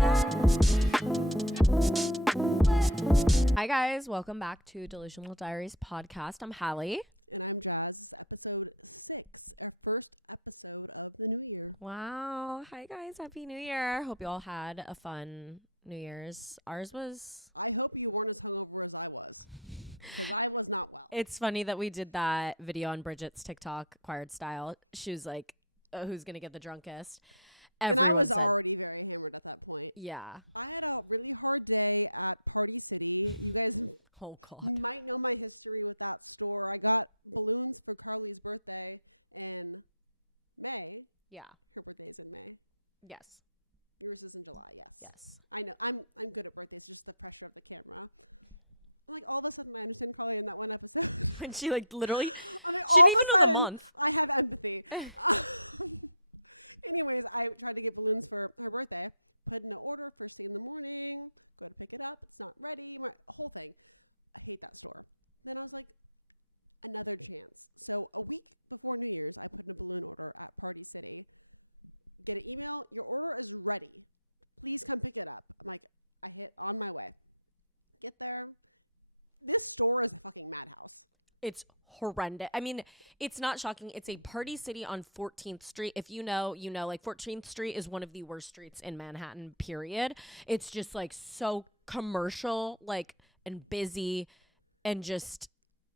Hi guys, welcome back to Delusional Diaries podcast. I'm Hallie. And I'm Jazz. This is episode 6, our first episode of the new year. Wow. Hi guys, happy new year. Hope you all had a fun New Year's. Ours was... I hope you weren't as hungover as I was, because I was not well. It's funny that we did that video on Bridget's TikTok, Acquired Style. She was like, who's going to get the drunkest? And I was already very hammered at that point. Yeah. I had a really hard day at Party City. You guys might know my history with that store. I got balloons for Carly's birthday in May. Yeah. Her birthday's in May. Yes. Yours is in July. Yes. Yes. I know. I'm good at birthdays. Just the pressure of the camera. I'm like, all of a sudden, I understand Carly in that one episode. And she like literally, I'm like, all of a sudden, month. I have empathy. Anyways, I tried to get balloons for her birthday. Put in an order first thing in the morning. Go to pick it up. It's not ready. My whole thing. I hate that store. Then I was like, another chance. So a week before New Year's, I put in a balloon order at Party City. Get an email. Your order is ready. Please come pick it up. I'm like, I hit on my way. Get there. This store is a fucking madhouse. It's horrendous. I mean, it's not shocking. It's a Party City on 14th Street. If you know, you know, like 14th Street is one of the worst streets in Manhattan, period. It's just like so commercial, like, and busy, and just,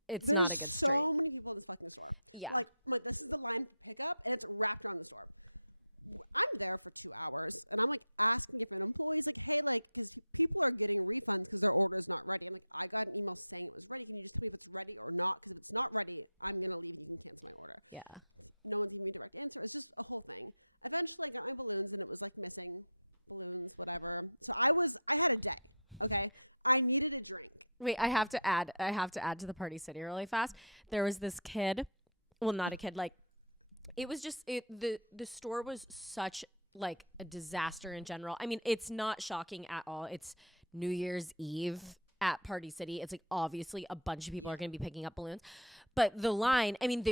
it's not a good street. There's so many people in this fucking store. Yeah. Like, this is the line for pickup, and it's wrapped around the store. I'm there for 2 hours, and I'm like asking different employees, like, hey, like, because people are getting refunds because their order is not ready. I'm like, I got an email saying it was ready. Can you just tell me if it's ready or not? Because if it's not ready, I'm gonna leave and you can cancel my order. Yeah. No one's giving me a direct answer. It's just a whole thing. Eventually, I got my balloons, and it was like missing balloons, whatever. So I had a day. Okay, I needed a drink. Wait, I have to add to the Party City really fast. There was this kid, well, not a kid, like, it was just the store was such like a disaster in general. I mean, it's not shocking at all. It's New Year's Eve at Party City. It's like obviously a bunch of people are going to be picking up balloons, but the line, I mean,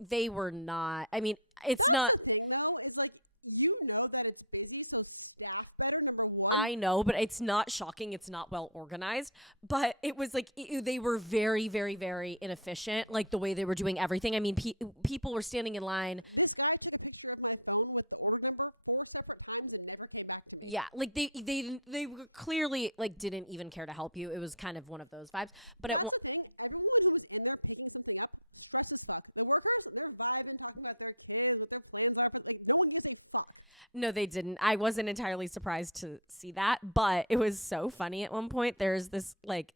they were not. I mean, it's That's not the thing though, is like, you know that it's busy, so staff better, number one. I know, but it's not shocking. It's not well organized. But it was like they were very, very, very inefficient, like the way they were doing everything. I mean, people were standing in line. This guy took a picture of my phone with the order number 4 separate times and never came back to me. Yeah, like they were clearly like didn't even care to help you. It was kind of one of those vibes. But that's the thing. Everyone who was in there picking something up, stressed as fuck. The workers, they're vibing, talking about their kids, what their plans are. But like, no one gives a fuck. No, they didn't. I wasn't entirely surprised to see that, but it was so funny at one point. There's this like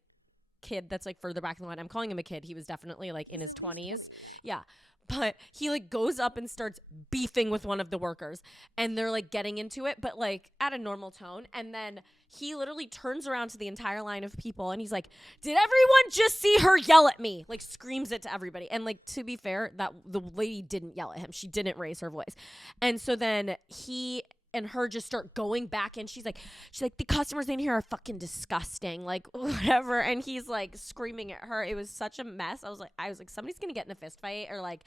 kid that's like further back in the line. I'm calling him a kid. He was definitely like He's in his 20s. 20, Yeah. But he like goes up and starts beefing with one of the workers, and they're like getting into it, but like at a normal tone. And then he literally turns around to the entire line of people and he's like, did everyone just see her yell at me? Like screams it to everybody. And like, to be fair, that the lady didn't yell at him. She didn't raise her voice. And so then he and her just start going back, and she's like, the customers in here are fucking disgusting, like whatever. And he's like screaming at her. It was such a mess. I was like, somebody's gonna get in a fist fight, or like,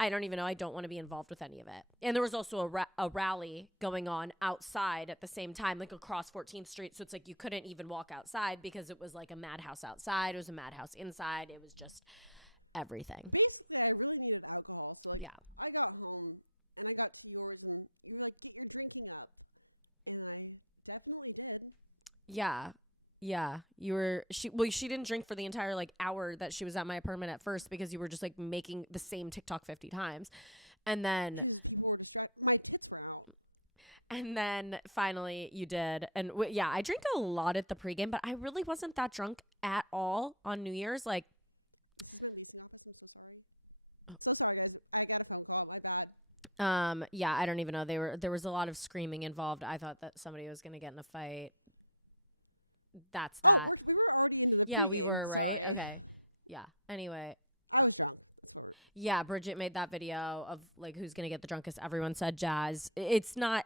I don't even know. I don't want to be involved with any of it. And there was also a rally going on outside at the same time, like across 14th Street. So it's like you couldn't even walk outside because it was like a madhouse outside. It was a madhouse inside. It was just everything. Basically, I really needed alcohol. So like, yeah. I got home and I got to yours, and you were like, get your drinking up. And I definitely did. Yeah. Yeah, she didn't drink for the entire like hour that she was at my apartment at first, because you were just like making the same TikTok 50 times. And then because people were distracted, my tits were out. And then finally you did. And yeah, I drink a lot at the pregame, but I really wasn't that drunk at all on New Year's. Like, this is my leasing office. I'm so sorry. So sorry, guys. I got a phone call. My bad. Yeah, I don't even know. There was a lot of screaming involved. I thought that somebody was going to get in a fight. That's that. Oh, we were already into the pregame. We were, right? Sorry. Okay. Yeah. Anyway. I was drunk. That's what Yeah, Bridget made that video of like who's going to get the drunkest. Everyone said Jazz. It's not...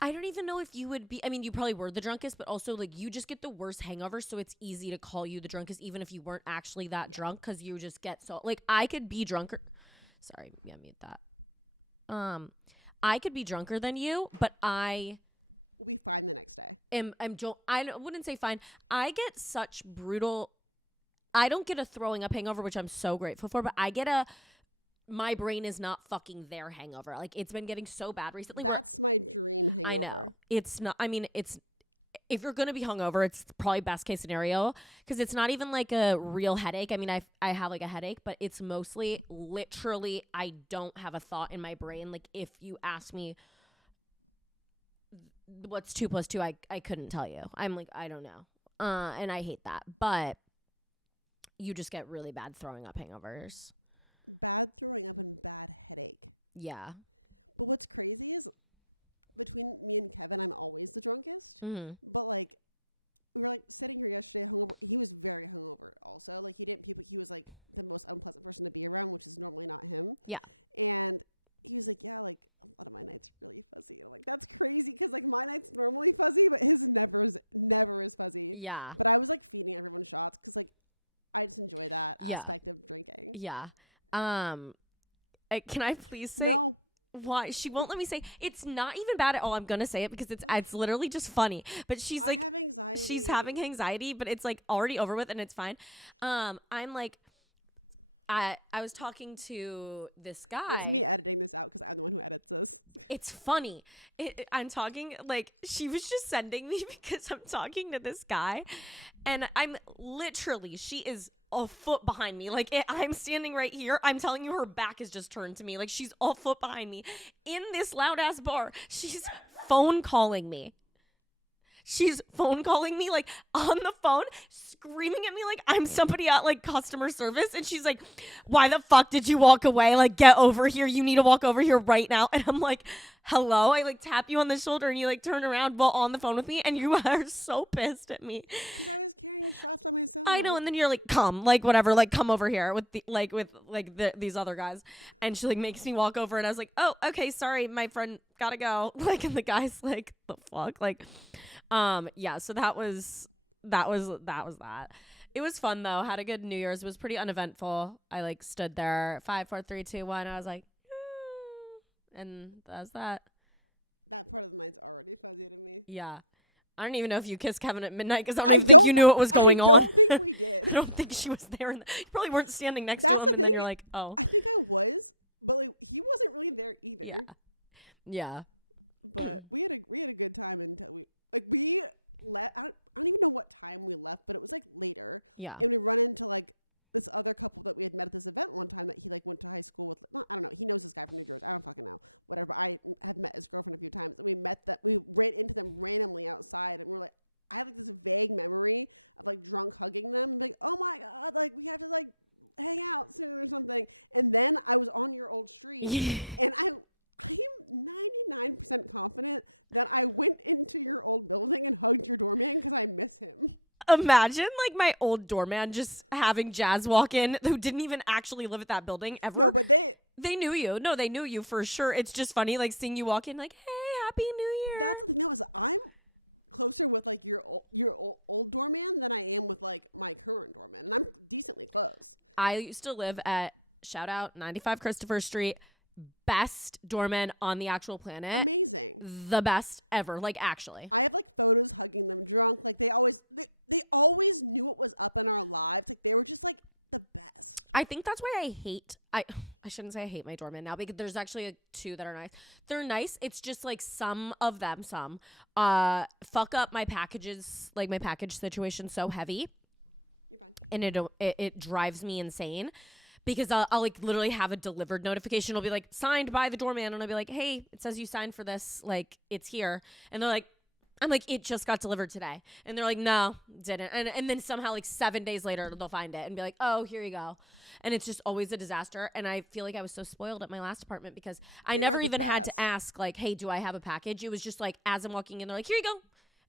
I don't even know if you would be... I mean, you probably were the drunkest, but also like you just get the worst hangover, so it's easy to call you the drunkest even if you weren't actually that drunk, because you just get so... Like, I could be drunker... Sorry, yeah, mute that. I could be drunker than you, but I we'll be fine the next day. I wouldn't say fine. I get such brutal. I don't get a throwing up hangover, which I'm so grateful for, but I get my brain is not fucking there hangover. Like, it's been getting so bad recently. That's my dream hangover. I know. It's not, I mean, if you're going to be hungover, it's probably best case scenario because it's not even like a real headache. I mean, I have like a headache, but it's mostly literally I don't have a thought in my brain. Like, if you ask me what's 2 + 2, I couldn't tell you. I'm like, I don't know. And I hate that. But you just get really bad throwing up hangovers. Bad throwing up and bad headache. Yeah. But what's crazy is between me and Kevin, I'm always the drunkest. Mm-hmm. But like, we were like sitting here yesterday hungover. He was very hungover also. Like, he didn't puke, but he was like the most unpleasant person to be around, which is normally not him. Yeah. And he was like, yeah, like a lot of my nights are really fuzzy. And I'm like, that's crazy because like my night's normally fuzzy, but his never is fuzzy. Yeah. But I was like feeding everyone shots because like I just enjoy that aspect of drinking. Yeah. Can I please say no? Why? She won't let me say. It's not even bad at all. I'm gonna say it because it's literally just funny. But she's like, I have anxiety. She's having anxiety, but it's like already over with and it's fine. I'm like, I was talking to this guy. It's me editing this out because I'm the one who edits this. It's funny. I'm talking, like, she was just sending me because I'm talking to this guy. And I'm literally, she is a foot behind me. Like, I'm standing right here. I'm telling you, her back is just turned to me. Like, she's a foot behind me. In this loud-ass bar, she's phone calling me. She's phone calling me, like, on the phone, screaming at me like I'm somebody at, like, customer service. And she's like, why the fuck did you walk away? Like, get over here. You need to walk over here right now. And I'm like, hello? I, like, tap you on the shoulder and you, like, turn around while on the phone with me. And you are so pissed at me. Because I was carrying shots by myself. I know. And then you're like, come, like, whatever, like, come over here with these other guys. And she, like, makes me walk over. And I was like, oh, okay, sorry. My friend gotta go. Like, and the guy's like, the fuck? Like, yeah, so that was that. It was fun though. Had a good New Year's. It was pretty uneventful. I like stood there 5, 4, 3, 2, 1. I was like, and that was that. That part of the night's already fuzzy to me. Yeah. I don't even know if you kissed Kevin at midnight because I don't think you knew what was going on. I don't think we did. I don't think she was there. You probably weren't standing next to him. The And then you're like, oh. I think I was, but like he wasn't really there either. Yeah. But we had a good time until we left. I don't even know what time we left, but it was like later. Yeah. And we run into like this other couple that we had met at this event one time that he like went to high school with. I don't know. He knows this guy from New Jersey. I don't fucking know. Whatever. But I have met his girlfriend a few times. And we met them. We ran into them randomly outside, and we were like, I have like this vague memory of like drunk hugging them and like, oh my God, like we have to like hang out soon or something. And then I was on your old street and I'm 99% confident that I went into your old building and hugged your doorman because I miss him. Imagine like my old doorman just having Jazz walk in who didn't even actually live at that building ever. No, but they knew you. No, they knew you for sure. It's just funny like seeing you walk in like, hey, happy New Year. That's the thing. That was I'm closer with like your old doorman than I am with like my current doorman, and I'm decently close. I used to live at shout out 95 Christopher Street. Best doorman on the actual planet. Amazing. The best ever. Like, actually. I have like photos hugging them drunk. Like they always knew what was up in our lives. Like they were just like the best. I think that's why I shouldn't say I hate my doorman now because there's actually two that are nice. They're nice. It's just like some of them fuck up my packages, like my package situation so heavy. You're fine. And it drives me insane. Because I'll like literally have a delivered notification. It'll be like signed by the doorman. And I'll be like, hey, it says you signed for this. Like it's here. And they're like, I'm like, it just got delivered today. And they're like, no, didn't. And then somehow like 7 days later, they'll find it and be like, oh, here you go. And it's just always a disaster. And I feel like I was so spoiled at my last apartment because I never even had to ask like, hey, do I have a package? It was just like, as I'm walking in, they're like, here you go.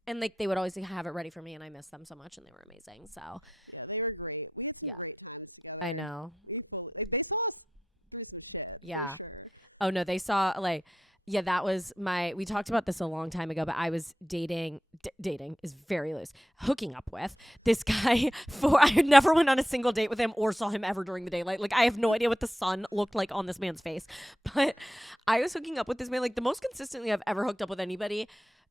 And like they would always have it ready for me, and I miss them so much, and they were amazing. So yeah, they were great. We had some great times together. I know. We fully they saw us through some shit for sure. Oh no, they saw like Yeah, that was we talked about this a long time ago, but I was dating is very loose, hooking up with this guy I had never went on a single date with him or saw him ever during the daylight. Like, I have no idea what the sun looked like on this man's face, but I was hooking up with this man, like the most consistently I've ever hooked up with anybody.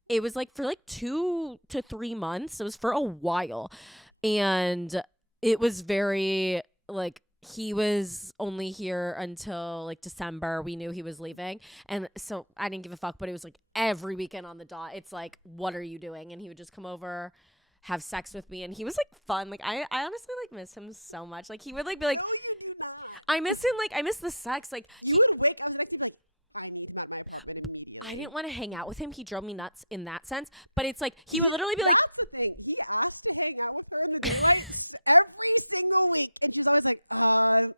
It was like for like 2 to 3 months. It was for a while. And it was very like, he was only here until like December. We knew he was leaving. And so I didn't give a fuck, but it was like every weekend on the dot. It's like, what are you doing? And he would just come over, have sex with me. And he was like fun. Like, I honestly like miss him so much. Like, he would like be like, no, you do not. I miss him. Like, I miss the sex. Like, you would wake up the next day and be like, I need him out of my apartment immediately. I didn't want to hang out with him. He drove me nuts in that sense. But it's like, he would literally be like, that's the thing. He asked to hang out with her in the daylight every single week. And she's always like, I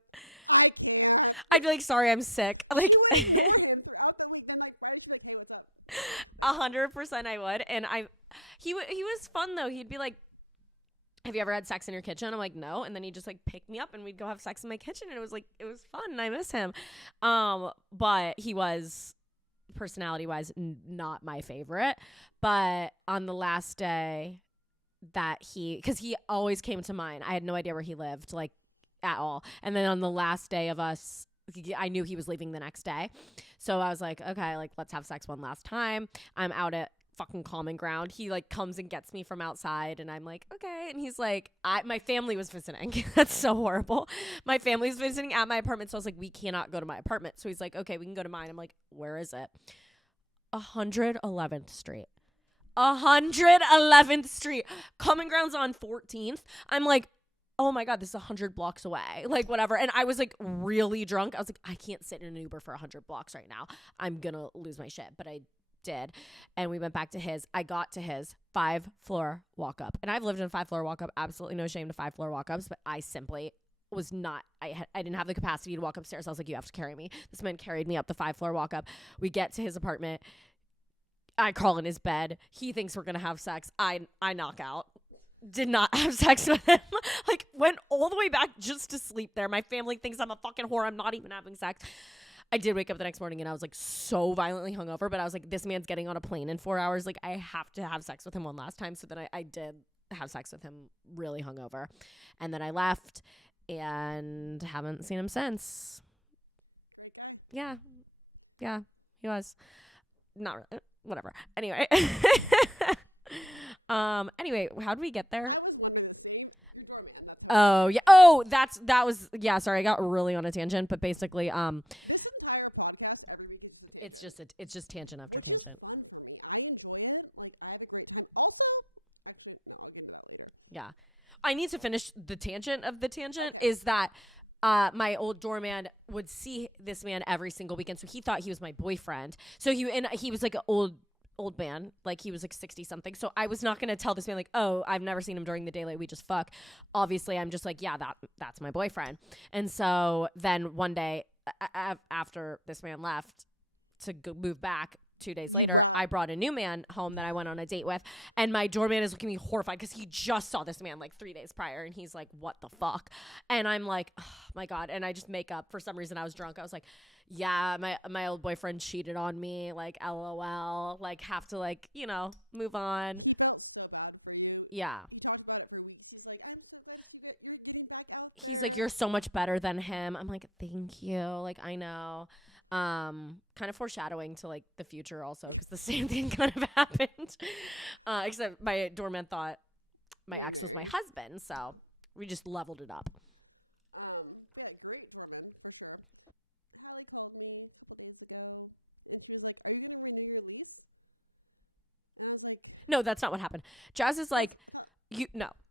can't. I'd be like, sorry, I'm sick. Like, she would ignore him throughout the week. Then like Friday, she'd be like, hey, what's up? 100% I would. And he was fun though. He'd be like, have you ever had sex in your kitchen? I'm like, no. And then he'd just like pick me up and we'd go have sex in my kitchen. And it was fun. And I miss him. But he was personality wise not my favorite. But on the last day that because he always came to mine. I had no idea where he lived, like, at all. And then on the last day of us, I knew he was leaving the next day. So I was like, okay, like, let's have sex one last time. I'm out at fucking common ground. He like comes and gets me from outside and I'm like, okay. And he's like, my family was visiting. That's so horrible. My family's visiting at my apartment. So I was like, we cannot go to my apartment. So he's like, okay, we can go to mine. I'm like, where is it? 111th Street. 111th Street. Common ground's on 14th. I'm like, oh my God, this is 100 blocks away. Like, whatever. And I was like really drunk. I was like, I can't sit in an Uber for 100 blocks right now. I'm gonna lose my shit. But I did. And we went back to his. I got to his 5-floor walk up. And I've lived in a 5-floor walk up. Absolutely no shame to 5-floor walk ups. But I simply was not, I didn't have the capacity to walk upstairs. I was like, you have to carry me. This man carried me up the 5-floor walk up. We get to his apartment. I crawl in his bed. He thinks we're going to have sex. I knock out. Did not have sex with him. Like, went all the way back just to sleep there. My family thinks I'm a fucking whore. I'm not even having sex. I did wake up the next morning and I was like so violently hungover, but I was like, this man's getting on a plane in 4 hours. Like, I have to have sex with him one last time. So then I did have sex with him really hungover. And then I left and haven't seen him since. Great guy. Yeah. Yeah, he was. Not really. Whatever. Anyway. Anyway, how did we get there? I was wondering the same. Your doorman. That's how. Oh yeah. Oh, that was yeah. Sorry, I got really on a tangent, but basically, this entire podcast every week is just a tangent. It's just tangent after which tangent. is fun for me. I enjoy it. Like, I have a great time. Also, actually, no, I'll get into that later. Yeah, I need to finish the tangent of the tangent. Okay. Is that my old doorman would see this man every single weekend, so he thought he was my boyfriend. So he was like an old man, like he was like 60 something. So I was not going to tell this man like, oh, I've never seen him during the daylight, we just fuck. Obviously I'm just like, yeah, that's my boyfriend. And so then one day after this man left to go move back 2 days later, I brought a new man home that I went on a date with, and my doorman is looking at me horrified because he just saw this man like 3 days prior, and he's like, what the fuck? And I'm like, oh my God. And I just make up. For some reason I was drunk. I was like, yeah, my old boyfriend cheated on me, like, LOL, like, have to, like, you know, move on. He felt so bad for you. Yeah. He talked about it for weeks. He's like, I'm so glad you're getting back out there. He's like, you're so much better than him. I'm like, thank you. Like, I know. Kind of foreshadowing to like the future also, because the same thing kind of happened. Except my doorman thought my ex was my husband, so we just leveled it up. But yeah, great doorman for sure. Hallie called me a couple days ago and she was like, are you gonna renew your lease? And I was like, no, that's not what happened. Jazz is like,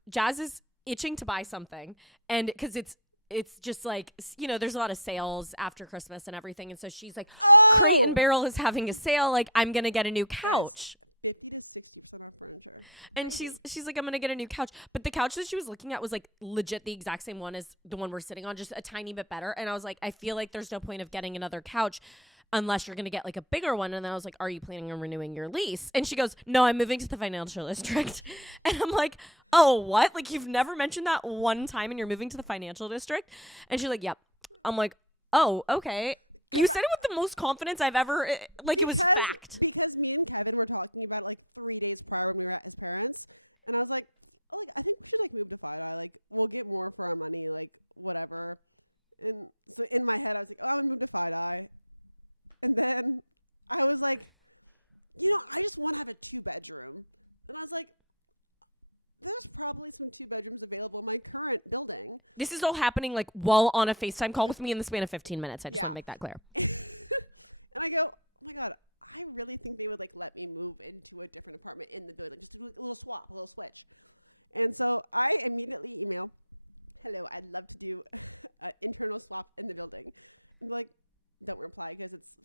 Jazz is itching to buy something, and because it's just like, you know, there's a lot of sales after Christmas and everything. And so she's like, Crate and Barrel is having a sale. Like, I'm going to get a new couch. Guys, 50 to 60% off furniture. And Crazy. she's like, I'm going to get a new couch. But the couch that she was looking at was like legit the exact same one as the one we're sitting on, just a tiny bit better. And I was like, I feel like there's no point of getting another couch unless you're going to get like a bigger one. And then I was like, are you planning on renewing your lease? And she goes, no, I'm moving to the financial district. And I'm like, oh, what? Like, you've never mentioned that one time and you're moving to the financial district? And she's like, yep. I'm like, oh, okay. You said it with the most confidence I've ever, like it was fact. Because me and Kevin were talking about it like 3 days prior when we were at his parents. And I was like, oh, like, I think we should like move to Fide. Like, we'll get more for our money, like whatever. And so in my head, I was like, oh, I'm going to move to Fide. And then I was like, I just want to have a 2-bedroom. And I was like, there's probably some 2 bedrooms available in my current building. This is all happening like while on a FaceTime call with me in the span of 15 minutes. I just want to make that clear. And I go, oh my God, I really think they would like let me move into a different apartment in the building, just to do like, a little swap, a little switch. And so I immediately email, hello, I'd love to do an internal swap in the building. And they're like, don't reply because it's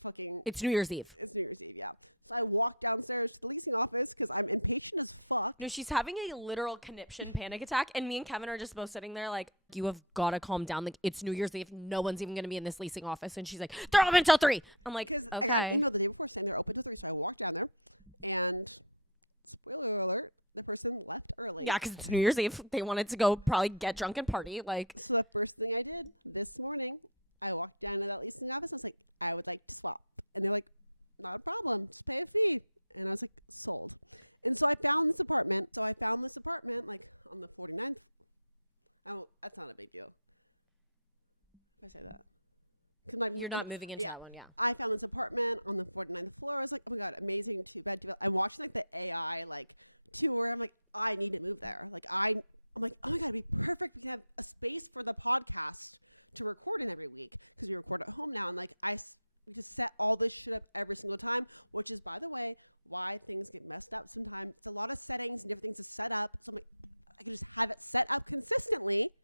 New Year's Eve. It's New Year's Eve, yeah. So I walk downstairs to the leasing office because I'm impatient as fuck. No, she's having a literal conniption panic attack, and me and Kevin are just both sitting there like, you have got to calm down. Like, it's New Year's Eve. No one's even going to be in this leasing office. And she's like, they're open until 3. I'm like, because okay. I got an email the day before saying they're open till 3. So I walked down there, and spoiler alert, the person left early. Yeah, because it's New Year's Eve. They wanted to go probably get drunk and party. Like, so the first thing I did this morning, I walked down to that leasing office. I was like, I would like to swap. And they're like, not a problem. Just pay a fee. And I was like, sold. And so I found this apartment. Like on the 49th. Oh, that's not a big deal if I say that. You're not moving into that one, yeah. I found this apartment on the 49th floor. I was like, oh my God, amazing 2-bed. I'm watching like the AI like tour. I'm like, I need to move there. Like I'm like, oh my God, it'd be perfect. We can have a space for the podcast to record in every week because we record at home now. And like we just set all this shit up every single time, which is, by the way, why things get messed up sometimes. It's a lot of settings and different things to set up. So I'm like, I could just have it set up consistently.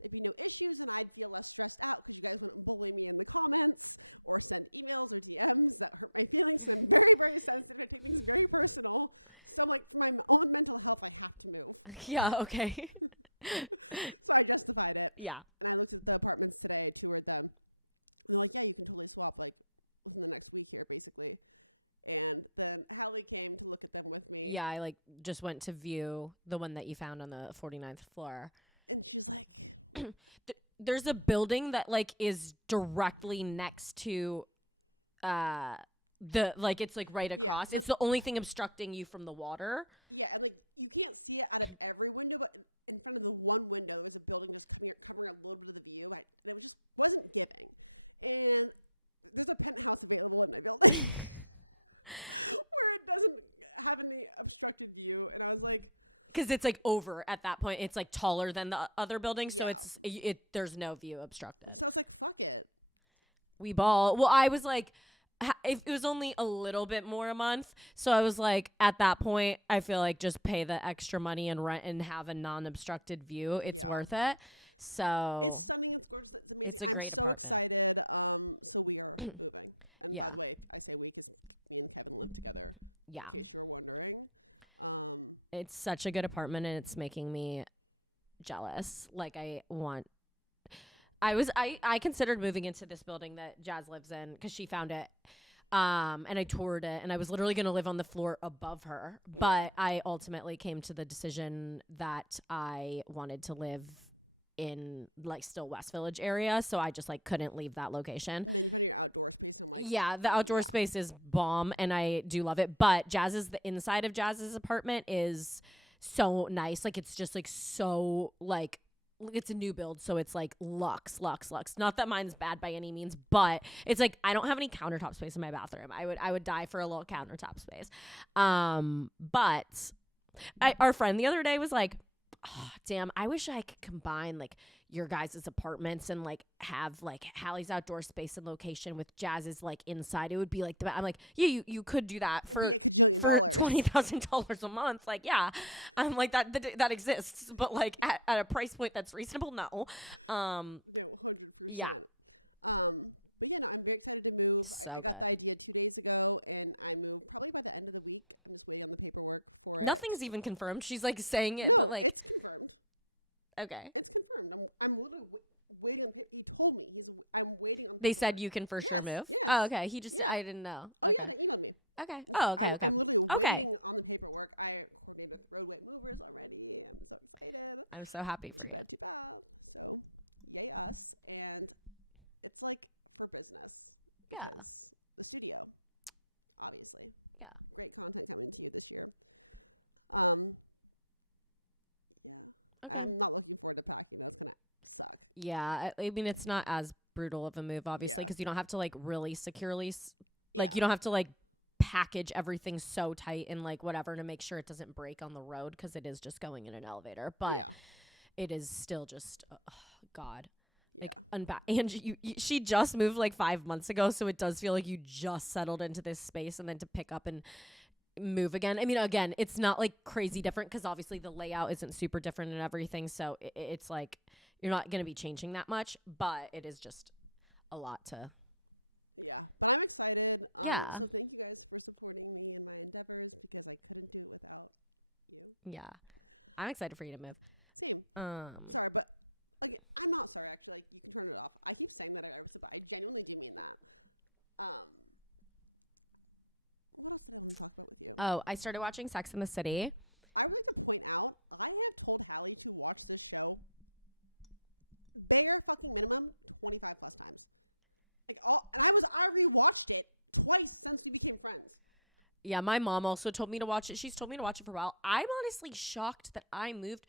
There'd be no issues and I'd feel less stressed out because you guys wouldn't bully me in the comments or send emails or DMs that hurt my feelings. So I'm very, very sensitive. I take things very personal. So I'm like, for my own mental health, I have to move. Yeah, okay. So I justified it. Yeah. And I looked at the apartments today, toured them. And they're like, yeah, you can totally swap like within the next week here, basically. And then Hallie came to look at them with me. Yeah, I like just went to view the one that you found on the 49th floor. And she's like, there's a building that like is directly next to it's like right across. Yeah, it's the only thing obstructing you from the water. Yeah, and like you can't see it out of every window, but in front of the one window there was a building just covering a little bit of the view, and it just wasn't giving. And there's a penthouse available in my building where it doesn't have any obstructed view, and I was like, because it's like over at that point, it's like taller than the other building, so yeah. There's no view obstructed. So I was like, fuck it, we ball. Well, I was like, it was only a little bit more a month, so I was like, at that point, I feel like just pay the extra money and rent and have a non-obstructed view. It's worth it. So it's stunning. It's gorgeous. It's amazing. I'm so apartment. Excited. So we are moving. And by the way, I say we because me and Kevin live together. Yeah. In case you were wondering. It's such a good apartment and it's making me jealous. Like I considered moving into this building that Jazz lives in because she found it. And I toured it and I was literally going to live on the floor above her. But I ultimately came to the decision that I wanted to live in like still West Village area. So I just like couldn't leave that location. And then you found your outdoor space. And I'm like, yeah, the outdoor space is bomb and I do love it. But the inside of Jazz's apartment is so nice. Like it's just like so like, it's a new build, so it's like luxe. Not that mine's bad by any means, but it's like I don't have any countertop space in my bathroom. I would die for a little countertop space. But our friend the other day was like, oh, damn, I wish I could combine like your guys' apartments and like have like Hallie's outdoor space and location with Jazz's like inside. It would be like I'm like, yeah, you could do that for $1 kajillion, $20,000 a month. Like, yeah, I'm like that exists, but like at a price point that's reasonable. No, 100%. Yeah. But yeah, no, I'm very excited to move. So I got the idea 2 days ago, and I moved probably by the end of the week. I'm just waiting on the paperwork for it. Nothing's even confirmed. She's like saying it. No, like, it's confirmed. Okay, it's confirmed. I'm literally waiting on paper. He told me I'm waiting on. They said you can for sure move. Yes. Oh, okay. He just I didn't know. Oh okay. yeah, they emailed me. Okay. Oh, okay. I'm literally waiting on the paperwork. I coordinated with roadway movers already. I'm so excited. I'm so happy for you. Too bad. So, yay us. And it's like for business. because the studio, obviously. Yeah. Great content coming to you this year. Yeah. Okay. I'm not looking forward to packing. That's going to suck. Yeah. I mean, it's not as brutal of a move, obviously, Yeah. because you don't have to like really securely, Yeah. you don't have to like package everything so tight and like whatever to make sure it doesn't break on the road because it is just going in an elevator. But it is still just, God. Yeah. Like, and she just moved like 5 months ago, so it does feel like you just settled into this space, and then to pick up and move again. I mean, again, it's not like crazy different because obviously the layout isn't super different and everything, so it's like you're not going to be changing that much, but it is just a lot to. Yeah, but I'm excited. Yeah. So thank you guys for supporting me in my endeavors because I couldn't do it without you. Yeah, I'm excited for you to move. Same. Sorry, but. Like, I'm not sorry, actually. Like, you can turn it off. I keep saying that every episode, but I genuinely do mean that. What else did I want to talk about with you? Oh, I started watching Sex and the City. I would like to point out, I have told Hallie to watch this show bare fucking minimum 25 plus times. Like, I rewatched it twice since we became friends. Yeah, my mom also told me to watch it. She's told me to watch it for a while. I'm honestly shocked that I moved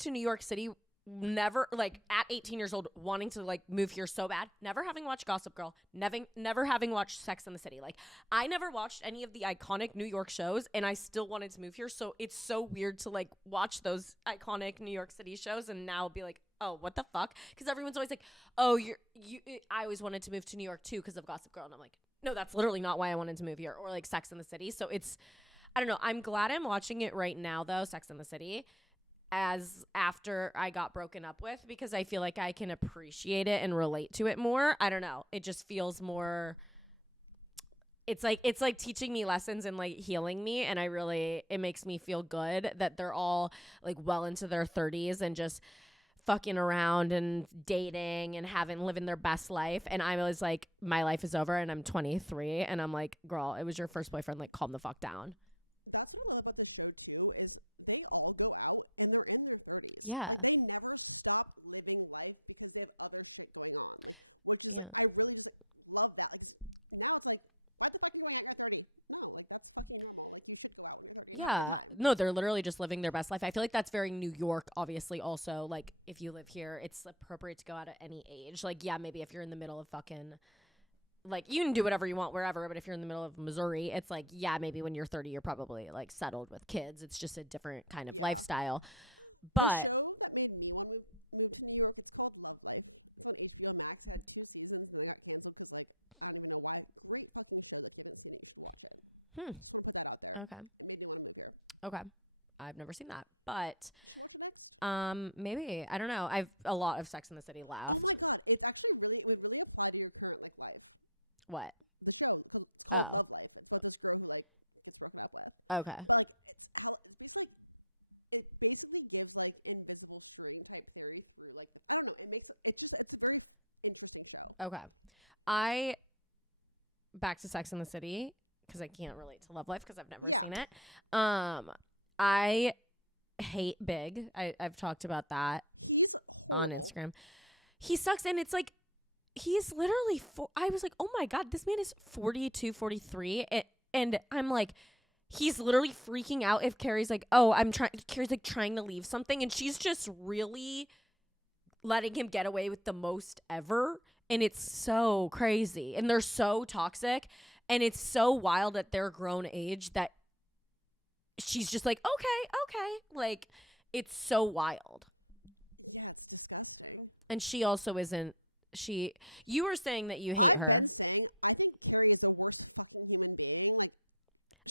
to New York City never, like, at 18 years old, wanting to like move here so bad, never having watched Gossip Girl, never having watched Sex and the City. Like, I never watched any of the iconic New York shows, and I still wanted to move here. So it's so weird to like watch those iconic New York City shows and now be like, oh, what the fuck? Because everyone's always like, oh, I always wanted to move to New York too because of Gossip Girl, and I'm like, no, that's literally not why I wanted to move here, or like Sex and the City. So it's, I don't know. I'm glad I'm watching it right now though, Sex and the City, as after I got broken up with, because I feel like I can appreciate it and relate to it more. I don't know. It just feels more, it's like teaching me lessons and like healing me. And it makes me feel good that they're all like well into their 30s and just fucking around and dating and living their best life. And I was like, my life is over and I'm 23. And I'm like, girl, it was your first boyfriend. Like, calm the fuck down. That's what I love about this show too, is they all go out and they're in their 30s. Yeah. Like, they never stop living life because they have other shit going on. Like, which is like, I really just like, love that. Like, now it's like, why the fuck are you going out when you're 30? No, like, that's fucking normal. Like, you should go out when you're 30 and have a good time. No, they're literally just living their best life. I feel like that's very New York, obviously. Also, like, if you live here, it's appropriate to go out at any age. Like, yeah, maybe if you're in the middle of fucking, like, you can do whatever you want wherever, but if you're in the middle of Missouri, it's like, yeah, maybe when you're 30, you're probably like settled with kids. It's just a different kind of lifestyle. But the show that made me want to move to New York, it's called Love Life. It's on HBO Max. It had 2 seasons and they got canceled because, like, I don't even know why. Great fucking show. If you haven't seen it, you should watch it. Just want to put that out there. Okay. It made me want to move here. Okay. I've never seen that, but You should watch it next. maybe, I don't know. I've a lot of Sex in the City left. Oh my God. It's actually it would really apply to your current, like, life. What? The show, because it's called Love Life. It's about this girl who like gets broken up with. Okay. But like it's basically like, it basically gives like invisible string type theory through like I don't know. It's a very interesting show. Okay. Back to Sex in the City because I can't relate to Love Life because I've never seen it. I hate Big. I've talked about that. He's horrible on Instagram. He sucks, and it's like. He's literally, I was like, oh my God, this man is 42, 43. And I'm like, he's literally freaking out if Carrie's like, oh, Carrie's like trying to leave something. And she's just really letting him get away with the most ever. And it's so crazy. And they're so toxic. And it's so wild at their grown age that she's just like, okay. Like, it's so wild. Yeah, it's disgusting. And she also isn't. You were saying that you hate her. I've been saying I think Carrie is the worst fucking human being. Like,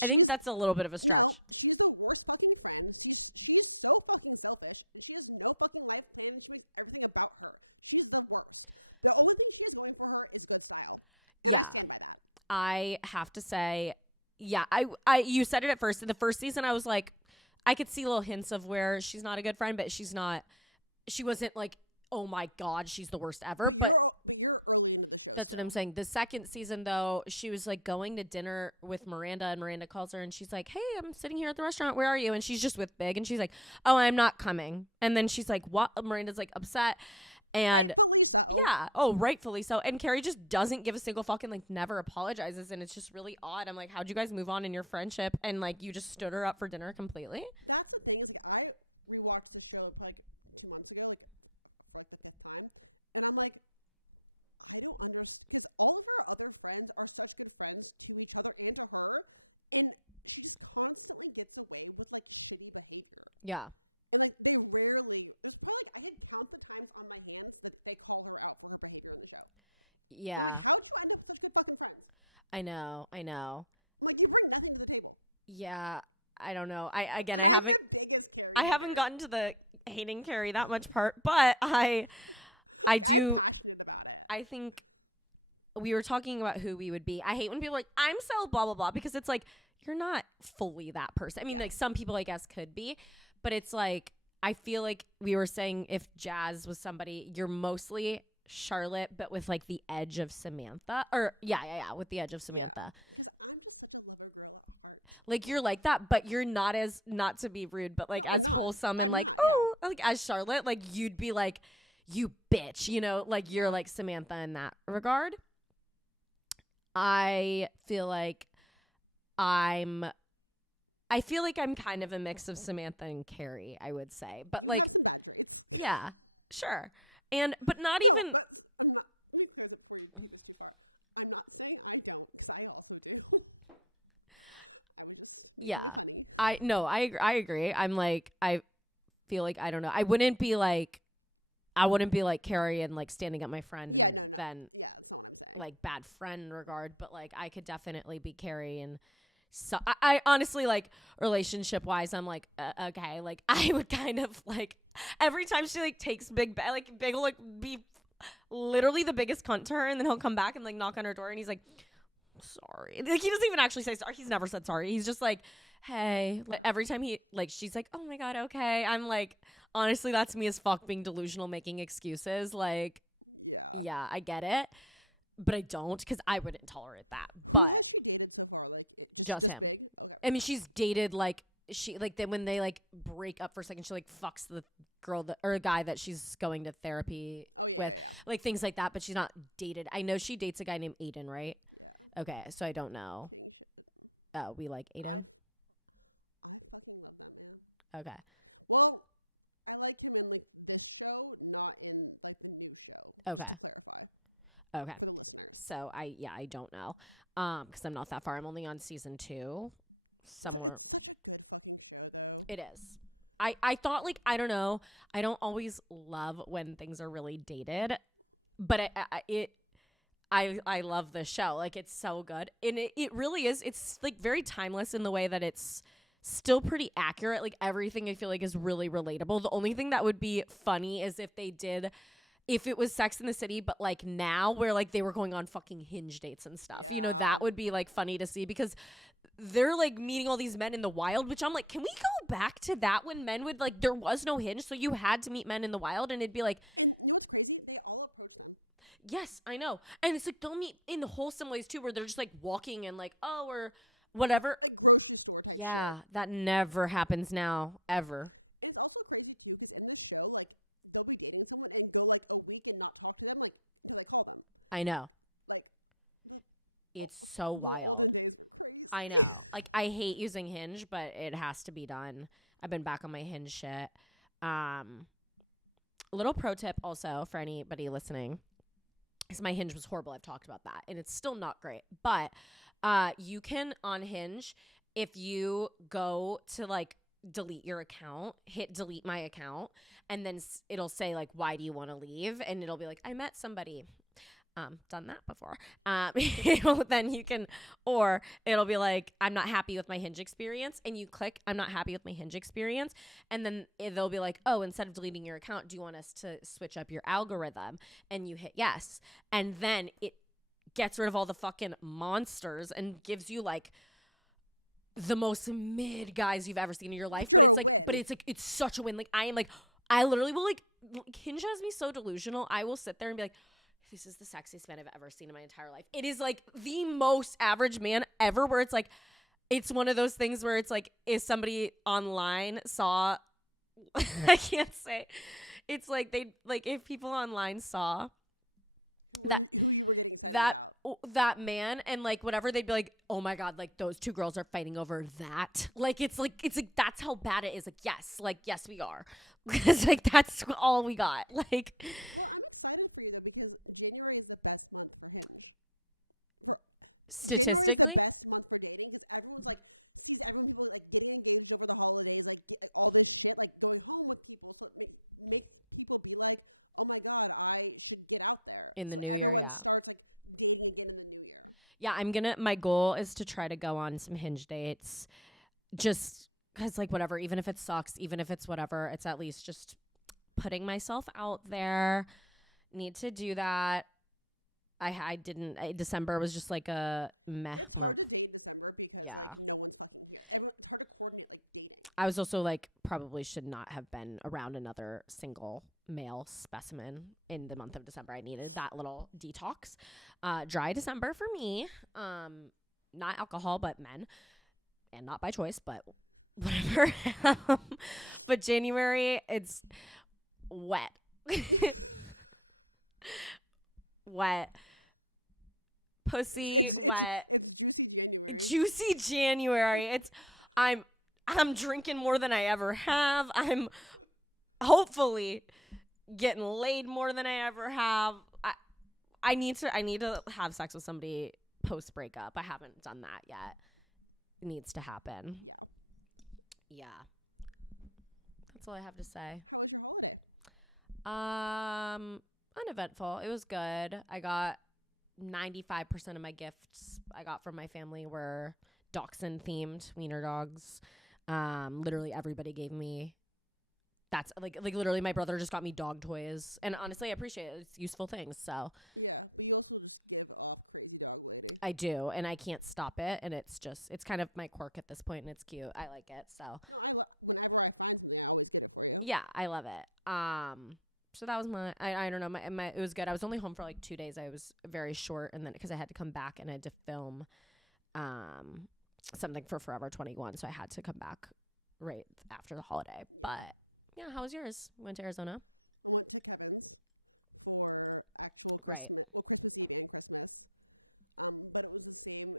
I think that's a little bit of a stretch. No, she's the worst fucking friend. She's so fucking selfish, and she has no fucking life plan, and she makes everything about her. She's the worst. The only thing she has going for her is good style, and I stand by that. I have to say, yeah, I you said it at first. In the first season, I was like, I could see little hints of where she's not a good friend, but she wasn't like, oh my God, she's the worst ever. But you're early into the show. That's what I'm saying. The second season, though, she was like going to dinner with Miranda, and Miranda calls her, and she's like, hey, I'm sitting here at the restaurant. Where are you? And she's just with Big, and she's like, oh, I'm not coming. And then she's like, what? Miranda's like upset. And rightfully so. yeah. Oh, rightfully so. And Carrie just doesn't give a single fucking, like, never apologizes. And it's just really odd. I'm like, how'd you guys move on in your friendship? And, like, you just stood her up for dinner completely? That's the thing is, like, I rewatched the show probably like 2 months ago, like, for like the 5th time. And I'm like, I don't understand. Because all of her other friends are such good friends to each other and to her. And she just constantly gets away with, like, shitty behavior. Yeah. And, like, they rarely, there's probably, like, I could count the times on my hands that they call her out for her behavior in the show. Yeah. And I'm like, how'd you end up with such good fucking friends? I know. I'm like, you bring nothing to the table. Yeah. I don't know. I'm the biggest Carrie I hater. haven't gotten to the hating Carrie that much part, but I'm passionate about it. I think we were talking about who we would be. I hate when people are like, I'm so blah, blah, blah, because it's like, you're not fully that person. I mean, like, some people, I guess, could be. But it's like, I feel like we were saying if Jazz was somebody, you're mostly Charlotte, but with, like, the edge of Samantha. Or, yeah, with the edge of Samantha. Because I'm just such a lover girl at heart. Like, you're like that, but you're not as, not to be rude, but, like, as wholesome. And, like, like, as Charlotte, like, you'd be like, you bitch, you know? Like, you're like Samantha in that regard. I feel like I'm kind of a mix of Samantha and Carrie, I would say. But you like, have some bad traits. Yeah, sure. But not no, even. But I'm not. Let me clear this up before you take this too far. I'm not saying I don't, because I also do. I was just making it funny. I agree. I'm like, I feel like, I don't know. I wouldn't be like Carrie and, like, standing up my friend. Yeah, no. Then, yeah, that's not what I'm saying. Like, bad friend regard, but, like, I could definitely be Carrie. And so I honestly, like, relationship wise, I'm like, okay, like, I would kind of, like, every time she, like, takes Big will, like, be literally the biggest cunt to her, and then he'll come back and, like, knock on her door, and he's like, sorry. Like, he doesn't even actually say sorry. He's never said sorry. He's just like, hey. Like, every time she's like, oh my God, okay. I'm like, honestly, that's me as fuck being delusional, making excuses. Like, yeah, I get it. But I don't, because I wouldn't tolerate that. Who has she dated so far? Like, just Big? Okay. I mean, she's dated, like, then when they, like, break up for a second, she, like, fucks the girl or a guy that she's going to therapy with. Yeah. Like, things like that, but she's not dated. I know she dates a guy named Aiden, right? Yeah. Okay, so I don't know. King shit. We like Aiden. I fucking love that man. Okay. Well, I like him in, like, this show, not in, like, the new show. Okay. Just to clarify. Okay. For the listeners. So I don't know. Because I'm not that far. I'm only on season 2. It's such a good fucking show, though. It is. I thought, like, I don't know. I don't always love when things are really dated, but I love the show. Like, it's so good. And it really is. It's, like, very timeless in the way that it's still pretty accurate. Like, everything I feel like is really relatable. The only thing that would be funny is if it was Sex in the City, but, like, now where, like, they were going on fucking Hinge dates and stuff. Yeah. You know, that would be, like, funny to see, because they're, like, meeting all these men in the wild, which I'm like, can we go back to that when men would, like, there was no Hinge, so you had to meet men in the wild, and it'd be like. And you know what's crazy? They all approach them. Yes, I know. And it's like, they'll meet in the wholesome ways too, where they're just, like, walking and, like, oh, or whatever. Like grocery store type shit. Yeah, that never happens now, ever. And it's also crazy too, because in this show, like, they'll be dating someone and go, like, a week and not talk to them, like, until they call them. I know. Like, it's so wild. The olden days were crazy. I know. Like, I hate using Hinge, but it has to be done. I've been back on my Hinge shit. Little pro tip also for anybody listening, because my Hinge was horrible. I've talked about that, and it's still not great. But you can, on Hinge, if you go to, like, delete your account, hit delete my account, and then it'll say, like, why do you want to leave? And it'll be like, I met somebody. Done that before. Then you can, or it'll be like, I'm not happy with my Hinge experience, and you click I'm not happy with my Hinge experience, and then they'll be like, oh, instead of deleting your account, do you want us to switch up your algorithm? And you hit yes, and then it gets rid of all the fucking monsters and gives you, like, the most mid guys you've ever seen in your life. But you're a like, win. But it's like, it's such a win. Like, I am like, I literally will, like, Hinge has me so delusional. I will sit there and be like, this is the sexiest man I've ever seen in my entire life. It is, like, the most average man ever, where it's like, it's one of those things where it's like, if somebody online saw, I can't say, It's like they like if people online saw who you were getting excited about. That man and like whatever, they'd be like, oh my God, like those two girls are fighting over that. Like it's like that's how bad it is. Like yes we are. Because like that's all we got. Like, well, I'm excited for you though because January is the best month for Hinge. January is the best month for dating because everyone's like sees people like getting engaged over the holidays, like all this shit, like going home with people. So it makes people be like, oh my God, I should get out there. In the new everyone year, starts like dating again in the new year. Yeah, my goal is to try to go on some Hinge dates, just because like whatever, even if it sucks, even if it's whatever, it's at least just putting myself out there. Need to do that. I didn't. December was just like a mess. It's hard to date in December because like no one's fucking here. It's hard to coordinate like dating. I was also like probably should not have been around another single male specimen in the month of December. I needed that little detox. Dry December for me. Not alcohol, but men, and not by choice, but whatever. But January, it's wet. Wet. Pussy. It's juicy January. Juicy January. I'm drinking more than I ever have. I'm hopefully getting laid more than I ever have. I need to have sex with somebody post breakup. I haven't done that yet. It needs to happen. Yeah. That's all I have to say. How was your holiday? Uneventful. It was good. I got 95% of my gifts I got from my family were dachshund themed wiener dogs. Literally everybody gave me. That's like literally my brother just got me dog toys, and honestly I appreciate it. It's useful things. So yeah, but you also just give off crazy dog lady. I do, and I can't stop it, and it's kind of my quirk at this point, and it's cute. I like it. So no, whenever I find something, I always get it for you. Yeah, I love it. So that was I don't know, my it was good. I was only home for like 2 days. I was very short, and then because I had to come back and I had to film something for Forever 21, so I had to come back right after the holiday. Yeah. But yeah, how was yours? Went to Arizona? I went to Kevin's for actual Christmas, right. Well, Christmas Eve and Christmas. But it was the same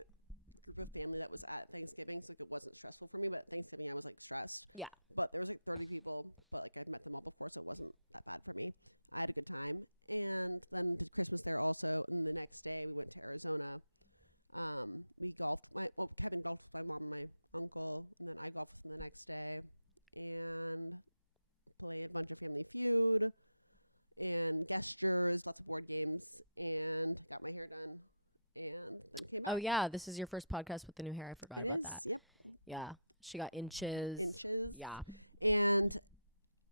group of family that was at Thanksgiving, so like it wasn't stressful for me, but at Thanksgiving I was like stressed. Yeah. But there was like 30 people, but like I'd met them all before, so it wasn't that bad for me. I had a good time. And then did Christmas there also, and the next day we went to Arizona. We golfed. Kevin golfed with my mom and my uncle, and then I golfed with him the next day, and played a bunch of Family Feud and Gestures, lots of board games, and got my hair done, and then came back. Oh yeah, this is your first podcast with the new hair. I forgot about that. Yep. Yeah, she got inches. Yeah. And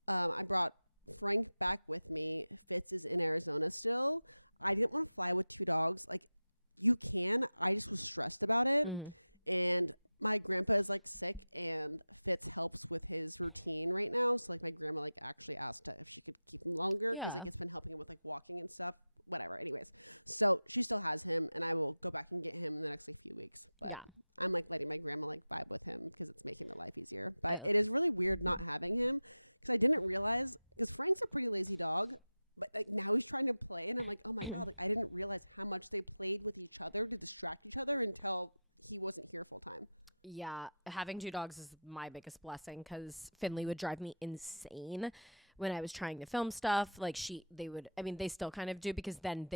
I brought Frank back with me. Fitz is in Arizona still. I didn't want to fly with two dogs. Like, you can. I just was stressed about it. Mm-hmm. And my grandpa is like sick, and Fitz helps with his routine right now. So like my grandma like actually asked if she could keep him longer because like it's been helping him with like walking and stuff. Whatever. Anyways, so she still has him, and I will go back and get him in the next like few weeks. But I'm like letting my grandma like vibe with him because it's making their life easier. But it is really weird not having him because I didn't realize, because Frank's a pretty lazy dog. But like now he's trying to play, and I'm like, oh my God, like I didn't realize how much they played with each other to distract each other until he wasn't here full time. Yeah, having two dogs is my biggest blessing because Finley would drive me insane when I was trying to film stuff. Like they still kind of do, because then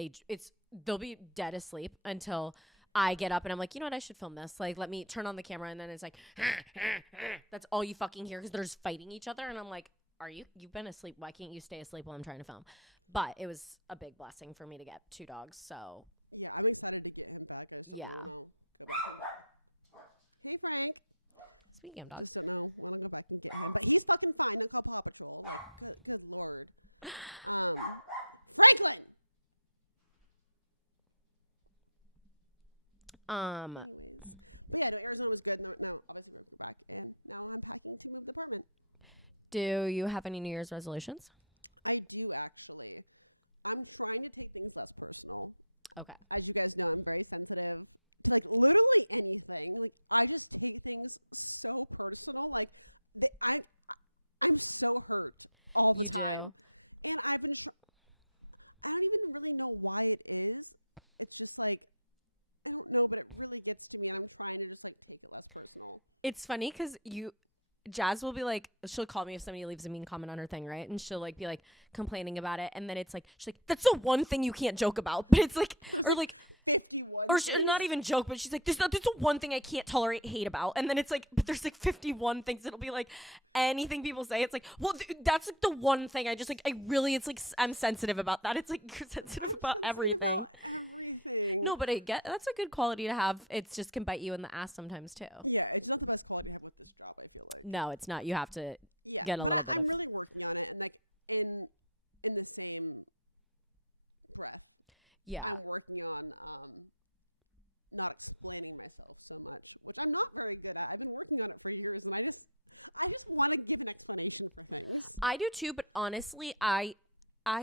they'll be dead asleep until I get up and I'm like, you know what, I should film this. Like, let me turn on the camera, and then it's like, that's all you fucking hear because they're just fighting each other, and I'm like, you've been asleep? Why can't you stay asleep while I'm trying to film? But it was a big blessing for me to get two dogs. So yeah, I'm excited to get him back. I just don't want to go back and hey, Frank. Speaking of dogs. Just don't know when I'll go back and get him. But he's fucking fine. Don't call Paw Patrol. Like, good Lord. Franklin! Anyways. But yeah, no, Arizona was good. No, obviously we're back. And now I'm packing to move the apartment. Do you have any New Year's resolutions? I do, actually. I'm trying to take things less personal. Okay. As you guys know, I'm very sensitive to like literally anything. Like, I just take things so personal. Like I'm so hurt all the time. And I've been I don't even really know why it is. It's just like, I don't know, but it really gets to me, and I'm trying to just like take it less personal. It's funny because Jazz will be like, she'll call me if somebody leaves a mean comment on her thing, right? And she'll like be like complaining about it, and then it's like, she's like, that's the one thing you can't joke about. But it's like, There's or like 51 or things. not even joke, but she's like, there's the one thing I can't tolerate hate about. And then it's like, but there's like 51 things. It'll be like anything people say. It's like, well, that's like the one thing I just like, it's like, I'm sensitive about that. It's like, you're sensitive about everything. About everything. No, but I get, that's a good quality to have. It's just can bite you in the ass sometimes too. Yeah, it's not the best quality to have with this job, I feel like. No, it's not. You have to get a but little bit I'm really working on it, and like in the same breath, yeah, I'm working on not explaining myself so much, which I'm not very good at. I've been working on it for years, and I just want to give an explanation for things. I do too, but honestly, I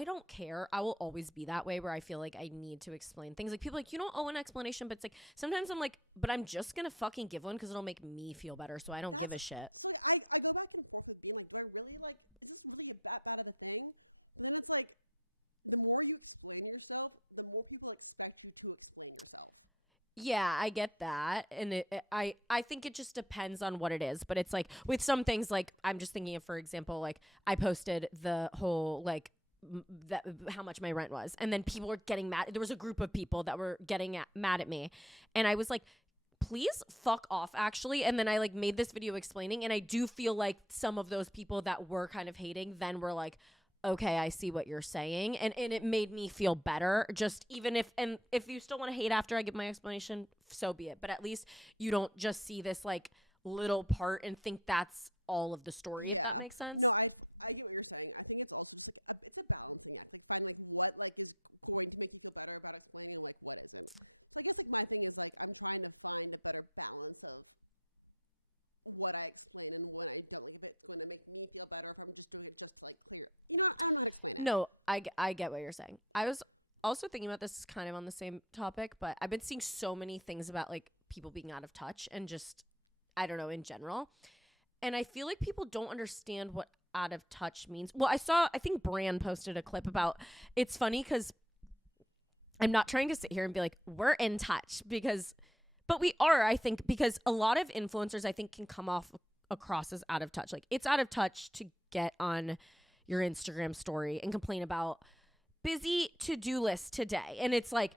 don't care. I will always be that way where I feel like I need to explain things. Like people are like, you don't owe an explanation, but it's like sometimes I'm like, but I'm just gonna fucking give one because it'll make me feel better, so I don't give a shit. So like, I go back and forth with being like, do I really like, is this really that bad of a thing? But then it's like, the more you explain yourself, the more people expect you to explain yourself. Yeah, I get that. And I think it just depends on what it is. But it's like with some things, like I'm just thinking of, for example, like I posted the whole like how much my rent was. And then people were getting mad. There was a group of people that were getting mad at me. And I was like, please fuck off, actually. And then I like made this video explaining. And I do feel like some of those people that were kind of hating then were like, okay, I see what you're saying. And it made me feel better. Just even if you still want to hate after I give my explanation, so be it. But at least you don't just see this like little part and think that's all of the story. Yeah. If that makes sense. No, I get what you're saying. I think it's also just like it's a balancing act. Like find like what like is going to make you feel better about explaining and like what isn't. So I guess like my thing is like I'm trying to find a better balance of what I explain and when I don't, like if it's going to make me feel better, if I'm just doing it just to like clear, I don't know how to explain it. No, I get what you're saying. I was also thinking about this kind of on the same topic, but I've been seeing so many things about like people being out of touch and just, I don't know, in general. And I feel like people don't understand what out of touch means. Well, I think Brand posted a clip about, it's funny because I'm not trying to sit here and be like, we're in touch but we are, I think, because a lot of influencers, I think, can come across as out of touch. Like, it's out of touch to get on your Instagram story and complain about busy to-do list today. And it's like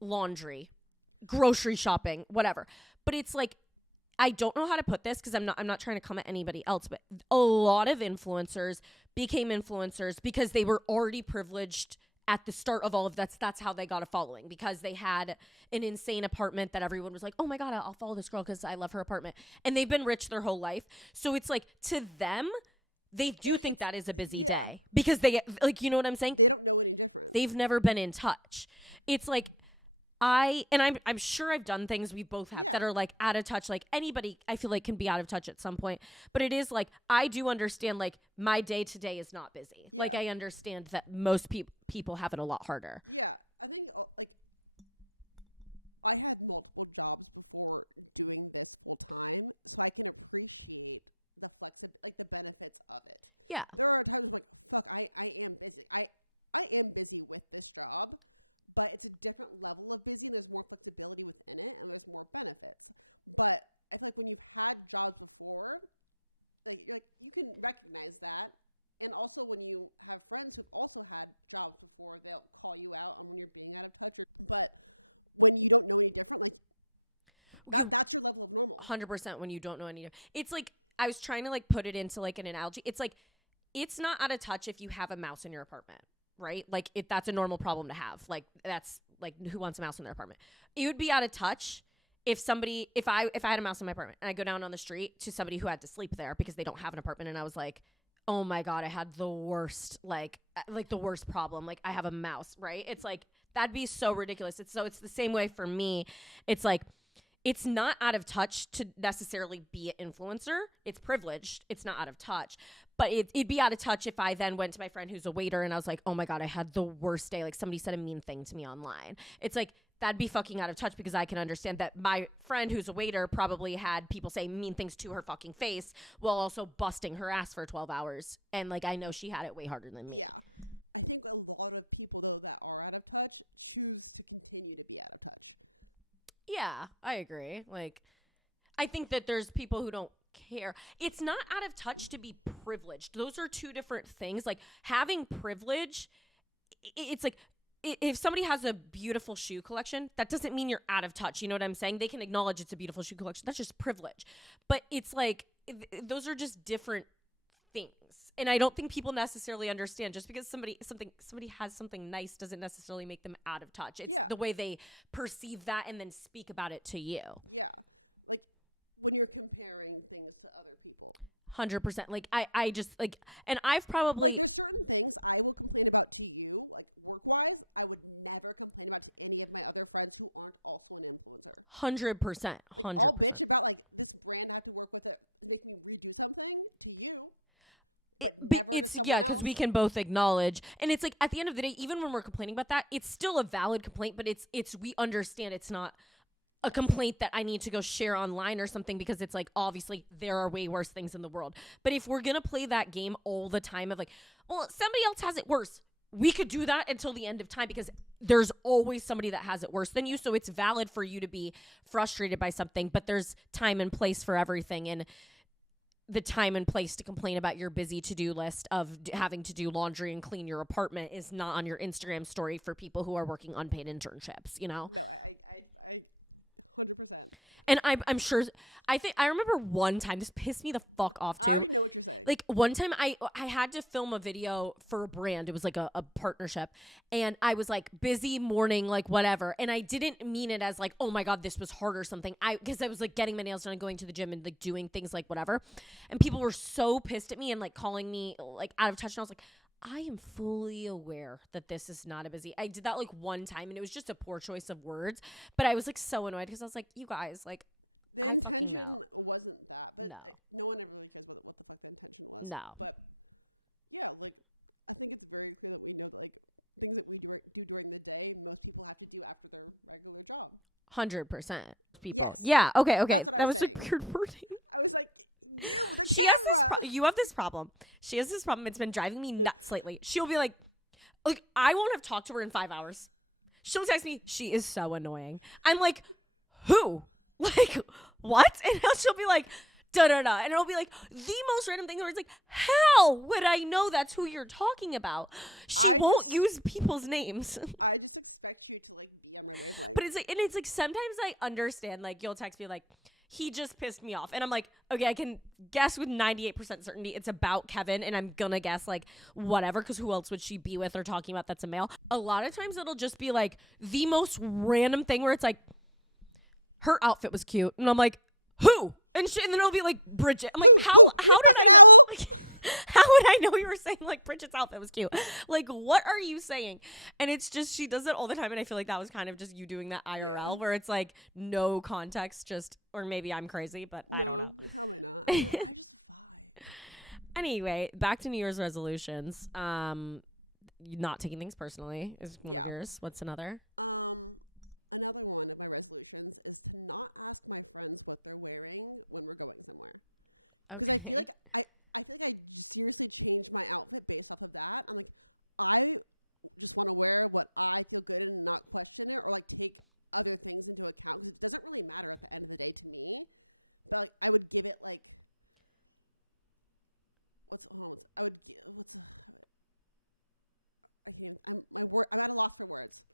laundry, grocery shopping, whatever. But it's like, I don't know how to put this because I'm not trying to come at anybody else, but a lot of influencers became influencers because they were already privileged at the start of all of that. That's how they got a following, because they had an insane apartment that everyone was like, oh my God, I'll follow this girl because I love her apartment. And they've been rich their whole life. So it's like, to them, they do think that is a busy day because they like, you know what I'm saying? They don't know any different. They've never been in touch. It's like, I'm sure I've done things we both have that are like out of touch. Like anybody I feel like can be out of touch at some point, but it is like, I do understand like my day to day is not busy. Yeah. Like I understand that most people have it a lot harder. Yeah. I think like I had multiple jobs before doing this full time, so I can appreciate the like the benefits of it. Yeah. There are times I'm like, fuck, I am busy. I am busy with this job. But it's a different level of busy, and there's more flexibility within it, and there's more benefits. But I feel like when you've had jobs before, like you're like, you can recognize that. And also when you have friends who've also had jobs before, they'll call you out on when you're being out of touch. But when you don't know any different, like that's your level of normal. 100% when you don't know any different. It's like, I was trying to like put it into like an analogy. It's like, it's not out of touch if you have a mouse in your apartment. Right? Like that's a normal problem to have. Like that's like, who wants a mouse in their apartment? It would be out of touch if I had a mouse in my apartment and I go down on the street to somebody who had to sleep there because they don't have an apartment, and I was like, oh my God, I had the worst, like the worst problem. Like I have a mouse, right? It's like, that'd be so ridiculous. It's the same way for me. It's like, it's not out of touch to necessarily be an influencer. It's privileged. It's not out of touch. But it'd be out of touch if I then went to my friend who's a waiter and I was like, oh my God, I had the worst day. Like somebody said a mean thing to me online. It's like, that'd be fucking out of touch because I can understand that my friend who's a waiter probably had people say mean things to her fucking face while also busting her ass for 12 hours. And like, I know she had it way harder than me. Yeah. I think a lot of people, though, that are out of touch choose to continue to be out of touch. Yeah, I agree. Like, I think that there's people who don't care. It's not out of touch to be privileged. Those are two different things. Like, having privilege, it's like, if somebody has a beautiful shoe collection, that doesn't mean you're out of touch. You know what I'm saying? They can acknowledge it's a beautiful shoe collection. That's just privilege. But it's like, those are just different things. And I don't think people necessarily understand, just because somebody has something nice doesn't necessarily make them out of touch. It's the way they perceive that and then speak about it to you. Yeah. Like, when you're comparing things to other people. 100%. Like, I just, like, and I've probably, like, there's certain things I will complain about to you, like, work-wise. I would never complain about to any of my other friends who aren't also an influencer. 100%. Like, I'll bitch about, like, this brand I have to work with it make me redo something to you, but never to someone else. Yeah, because we can both acknowledge. And it's like, at the end of the day, even when we're complaining about that, it's still a valid complaint, but it's we understand it's not a complaint that I need to go share online or something, because it's like, obviously there are way worse things in the world. But if we're going to play that game all the time of like, well, somebody else has it worse, we could do that until the end of time, because there's always somebody that has it worse than you. So it's valid for you to be frustrated by something, but there's time and place for everything. And the time and place to complain about your busy to-do list of having to do laundry and clean your apartment is not on your Instagram story for people who are working unpaid internships, you know? No, I 100%. And I'm sure, I remember one time, this pissed me the fuck off too. I already know what you're saying. Like, one time I had to film a video for a brand. It was like a partnership. And I was like busy morning, like whatever. And I didn't mean it as like, oh my God, this was hard or something. Because I was like getting my nails done and going to the gym and like doing things like whatever. And people were so pissed at me and like calling me like out of touch. And I was like, I am fully aware that this is not a busy. I did that like one time and it was just a poor choice of words. But I was like so annoyed because I was like, you guys, like, the intention wasn't that. But no one ever really cares what the fuck the intention was. No. But yeah, like, I think it's very clear that we know that like things that we do during the day, most people have to do after their regular job. 100%. People. Yes. Yeah. Okay. That's what I was saying. That was like weird wording. I was like, the camera. You have this problem. She has this problem. It's been driving me nuts lately. She'll be like, I won't have talked to her in 5 hours. She'll text me, she is so annoying. I'm like, who? Like, what? And she'll be like, da-da-da. And it'll be like the most random thing where it's like, how would I know that's who you're talking about? She won't use people's names. I just expect you to like be on my wavelength. But it's like sometimes I understand, like you'll text me like, he just pissed me off. And I'm like, okay, I can guess with 98% certainty it's about Kevin. And I'm going to guess like whatever, because who else would she be with or talking about that's a male? A lot of times it'll just be like the most random thing where it's like, her outfit was cute. And I'm like, who? And then it'll be like Bridget. I'm like, how did I know? How would I know you were saying like Bridget's outfit was cute? Like, what are you saying? And it's just, she does it all the time. And I feel like that was kind of just you doing that IRL where it's like no context, just, or maybe I'm crazy, but I don't know. Probably not. I just vibe. Anyway, back to New Year's resolutions. Not taking things personally is one of yours. What's another? Another one of my resolutions is to not ask my friends what they're wearing when we're going somewhere. Because I feel like I seriously changed my outfit based off of that. I'm like, I just want to wear what I feel good in and not question it or like take other things into account, because it doesn't really matter at the end of the day to me. But like, I would give it like I'm at a loss for words.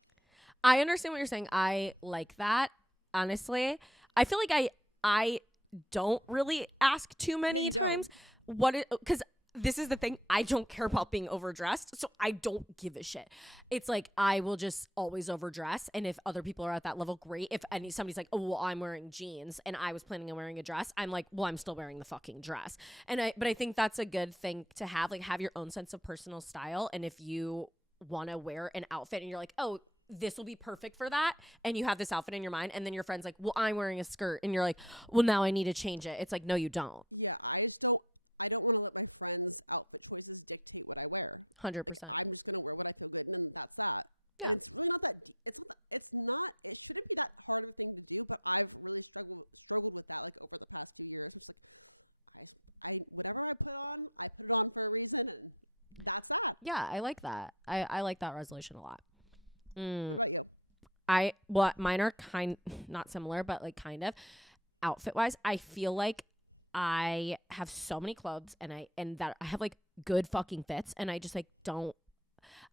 I understand what you're saying. I like that. Honestly, I feel like I don't really ask too many times because this is the thing. I don't care about being overdressed, so I don't give a shit. It's like I will just always overdress, and if other people are at that level, great. If somebody's like, oh, well, I'm wearing jeans, and I was planning on wearing a dress, I'm like, well, I'm still wearing the fucking dress. But I think that's a good thing to have. Like, have your own sense of personal style, and if you want to wear an outfit, and you're like, oh, this will be perfect for that, and you have this outfit in your mind, and then your friend's like, well, I'm wearing a skirt, and you're like, well, now I need to change it. It's like, no, you don't. Yeah, I don't want to let my friends' outfit choices dictate what I wear. 100%. Like, I'm just gonna wear what I feel good in, and that's that. Yeah. And it's really not that it shouldn't be that hard of a thing to do, but I've really struggled with that like over the past few years. It's like I whatever I put it on for a reason, and that's that. Yeah, I like that. I like that resolution a lot. What about you? Mine are not similar, but like kind of outfit wise. I feel like I have so many clothes and that I have like good fucking fits, and I just like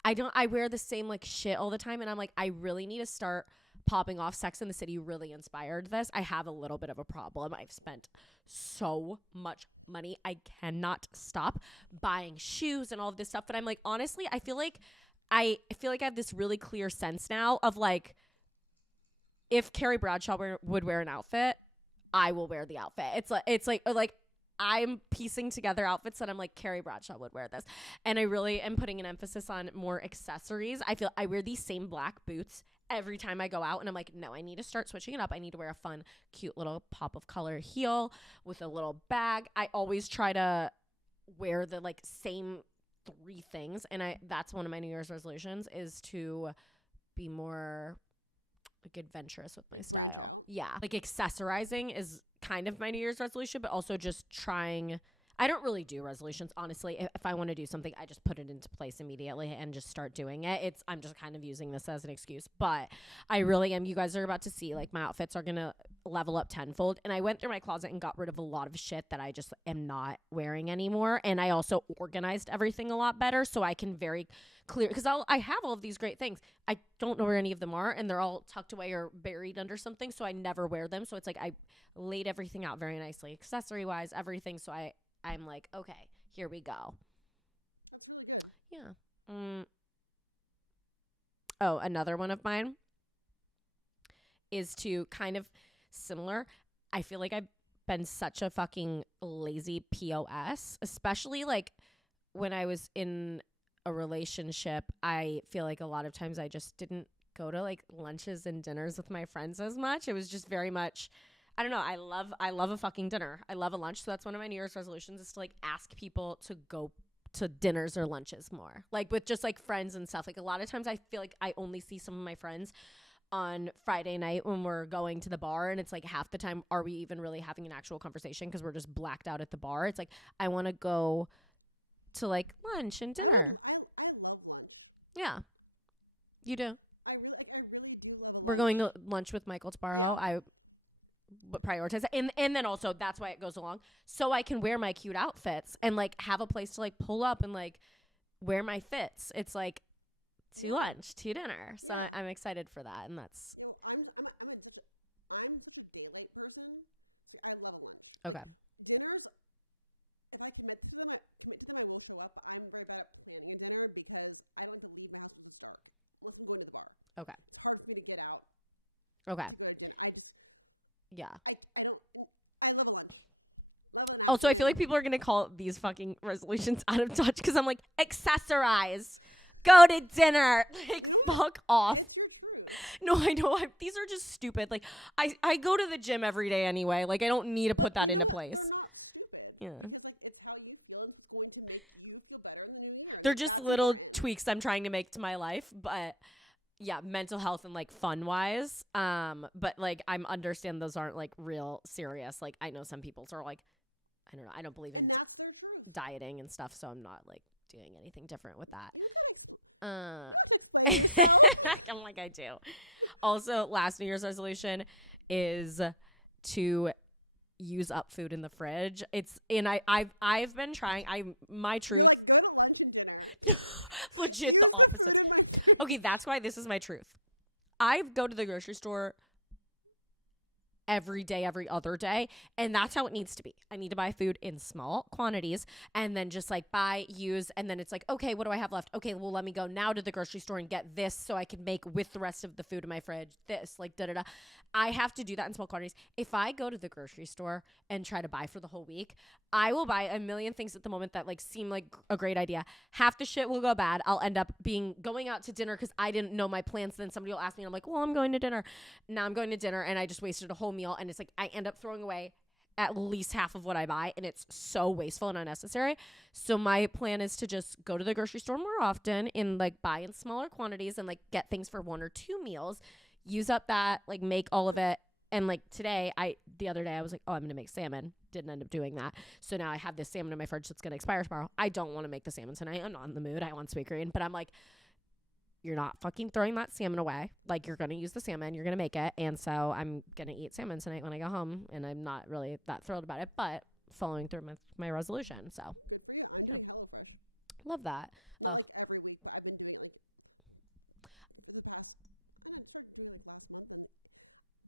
I wear the same like shit all the time, and I'm like, I really need to start popping off. Sex and the City really inspired this. I have a little bit of a problem. I've spent so much money. I cannot stop buying shoes and all of this stuff. But I'm like, honestly, I feel like I have this really clear sense now of like, if Carrie Bradshaw would wear an outfit, I will wear the outfit. It's like I'm piecing together outfits that I'm like, Carrie Bradshaw would wear this. And I really am putting an emphasis on more accessories. I feel I wear these same black boots every time I go out, and I'm like, no, I need to start switching it up. I need to wear a fun, cute little pop of color heel with a little bag. I always try to wear the like same 3 things, and that's one of my New Year's resolutions, is to be more like adventurous with my style. Branch out. Yeah, like accessorizing is kind of my New Year's resolution, but also just trying. I don't really do resolutions, honestly. If I want to do something, I just put it into place immediately and just start doing it. I'm just kind of using this as an excuse, but I really am. You guys are about to see, like, my outfits are going to level up tenfold. And I went through my closet and got rid of a lot of shit that I just am not wearing anymore. And I also organized everything a lot better, so I can very clear, because I have all of these great things. I don't know where any of them are, and they're all tucked away or buried under something, so I never wear them. So it's like I laid everything out very nicely, accessory-wise, everything. So I'm like, okay, here we go. That's really good. Yeah. Oh, another one of mine is to kind of similar. I feel like I've been such a fucking lazy POS, especially like when I was in a relationship. I feel like a lot of times I just didn't go to like lunches and dinners with my friends as much. It was just very much, I don't know. I love a fucking dinner. I love a lunch. So that's one of my New Year's resolutions, is to like ask people to go to dinners or lunches more, like with just like friends and stuff. Like a lot of times I feel like I only see some of my friends on Friday night when we're going to the bar, and it's like half the time, are we even really having an actual conversation because we're just blacked out at the bar? It's like, I want to go to like lunch and dinner. I love lunch. Yeah, you do. I really do love a lunch. We're going to lunch with Michael tomorrow. Yeah. But prioritize that. And then also that's why it goes along, so I can wear my cute outfits and like have a place to like pull up and like wear my fits. It's like to lunch, to dinner. So I'm excited for that. And that's, you know, I'm such a daylight person. So I love a lunch. okay. Like dinners, if I commit to them, I will show up. But I'm very bad at planning a dinner because I don't like to leave my house when it's dark unless I'm going to the bar. Okay. It's hard for me to get out. Okay. To go to dinner. Yeah. I love a lunch. Love an afternoon. Also, I feel like people are going to call these fucking resolutions out of touch because I'm like, accessorize. Go to dinner. Like, you know fuck off. It's your truth. No, I know. These are just stupid. Like, I go to the gym every day anyway. Like, I don't need to put that into place. They're not stupid. Yeah. Because, like, it's how you feel and it's what's going to make you feel better in the new year. And they're like, just that's little important. tweaks I'm trying to make to my life. But, yeah, mental health and, like, fun-wise. But, like, I'm understand those aren't, like, real serious. Like, I know some people's are, like, I don't know. I don't believe in And that's their truth. dieting and stuff, so I'm not, like, doing anything different with that. You have to explain yourself. I'm like, I do. Also, last New Year's resolution is to use up food in the fridge. I've been trying. My truth. You're like, go to lunch and dinner. Legit Use the opposite. food in my fridge. Okay, that's why this is my truth. I go to the grocery store every day, every other day, and that's how it needs to be. I need to buy food in small quantities and then just like buy, use, and then it's like, okay, what do I have left? Okay, well, let me go now to the grocery store and get this so I can make with the rest of the food in my fridge this, like da-da-da. I have to do that in small quantities. If I go to the grocery store and try to buy for the whole week, I will buy a million things at the moment that like seem like a great idea. Half the shit will go bad. I'll end up going out to dinner because I didn't know my plans. Then somebody will ask me and I'm like, well, I'm going to dinner. Now I'm going to dinner and I just wasted a whole meal, and it's like I end up throwing away at least half of what I buy, and it's so wasteful and unnecessary. So my plan is to just go to the grocery store more often and like buy in smaller quantities and like get things for 1 or 2 meals, use up that, like make all of it, And like the other day I was like, oh, I'm gonna make salmon. Didn't end up doing that. So now I have this salmon in my fridge that's gonna expire tomorrow. I don't want to make the salmon tonight. I'm not in the mood. I want sweet green, but I'm like, you're not fucking throwing that salmon away. Like, you're gonna use the salmon. You're gonna make it, and so I'm gonna eat salmon tonight when I go home. And I'm not really that thrilled about it, but following through with my resolution. So Good for you. I'm doing HelloFresh. love that. Not like every week, but I've been doing it like for the past. And I started doing it like last month, and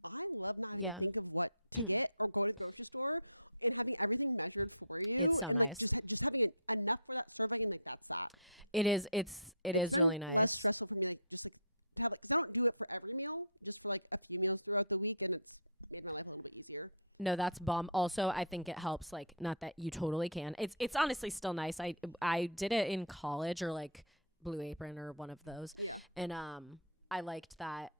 I love not having to think of what to get or go to the grocery store and having everything measured for you, It's so and like nice. just having enough for that serving, and like that's that. It is. It is been really nice. less stressful for me, like just like to have like, because I don't do it for every meal, just for like a few meals throughout the week, and it's made my life a little bit easier. No, that's bomb. Also, I think it helps. Like, not that you totally can. It's honestly still nice. I did it in college or like Blue Apron or one of those. Yeah. And I liked that.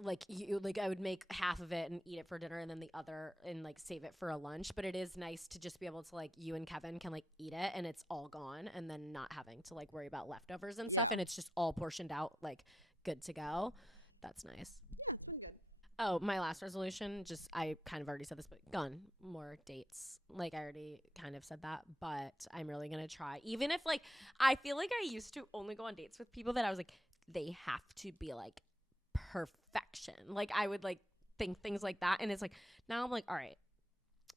Like I would make half of it and eat it for dinner, and then the other and like save it for a lunch. But it is nice to just be able to like you and Kevin can like eat it and it's all gone, and then not having to like worry about leftovers and stuff, and it's just all portioned out, like good to go. That's nice. Yeah, it's been good. Oh, my last resolution, just I kind of already said this, but gone more dates. Like I already kind of said that, but I'm really gonna try. Even if like I feel like I used to only go on dates with people that I was like, they have to be like perfection. Like I would like think things like that, and it's like now I'm like, all right,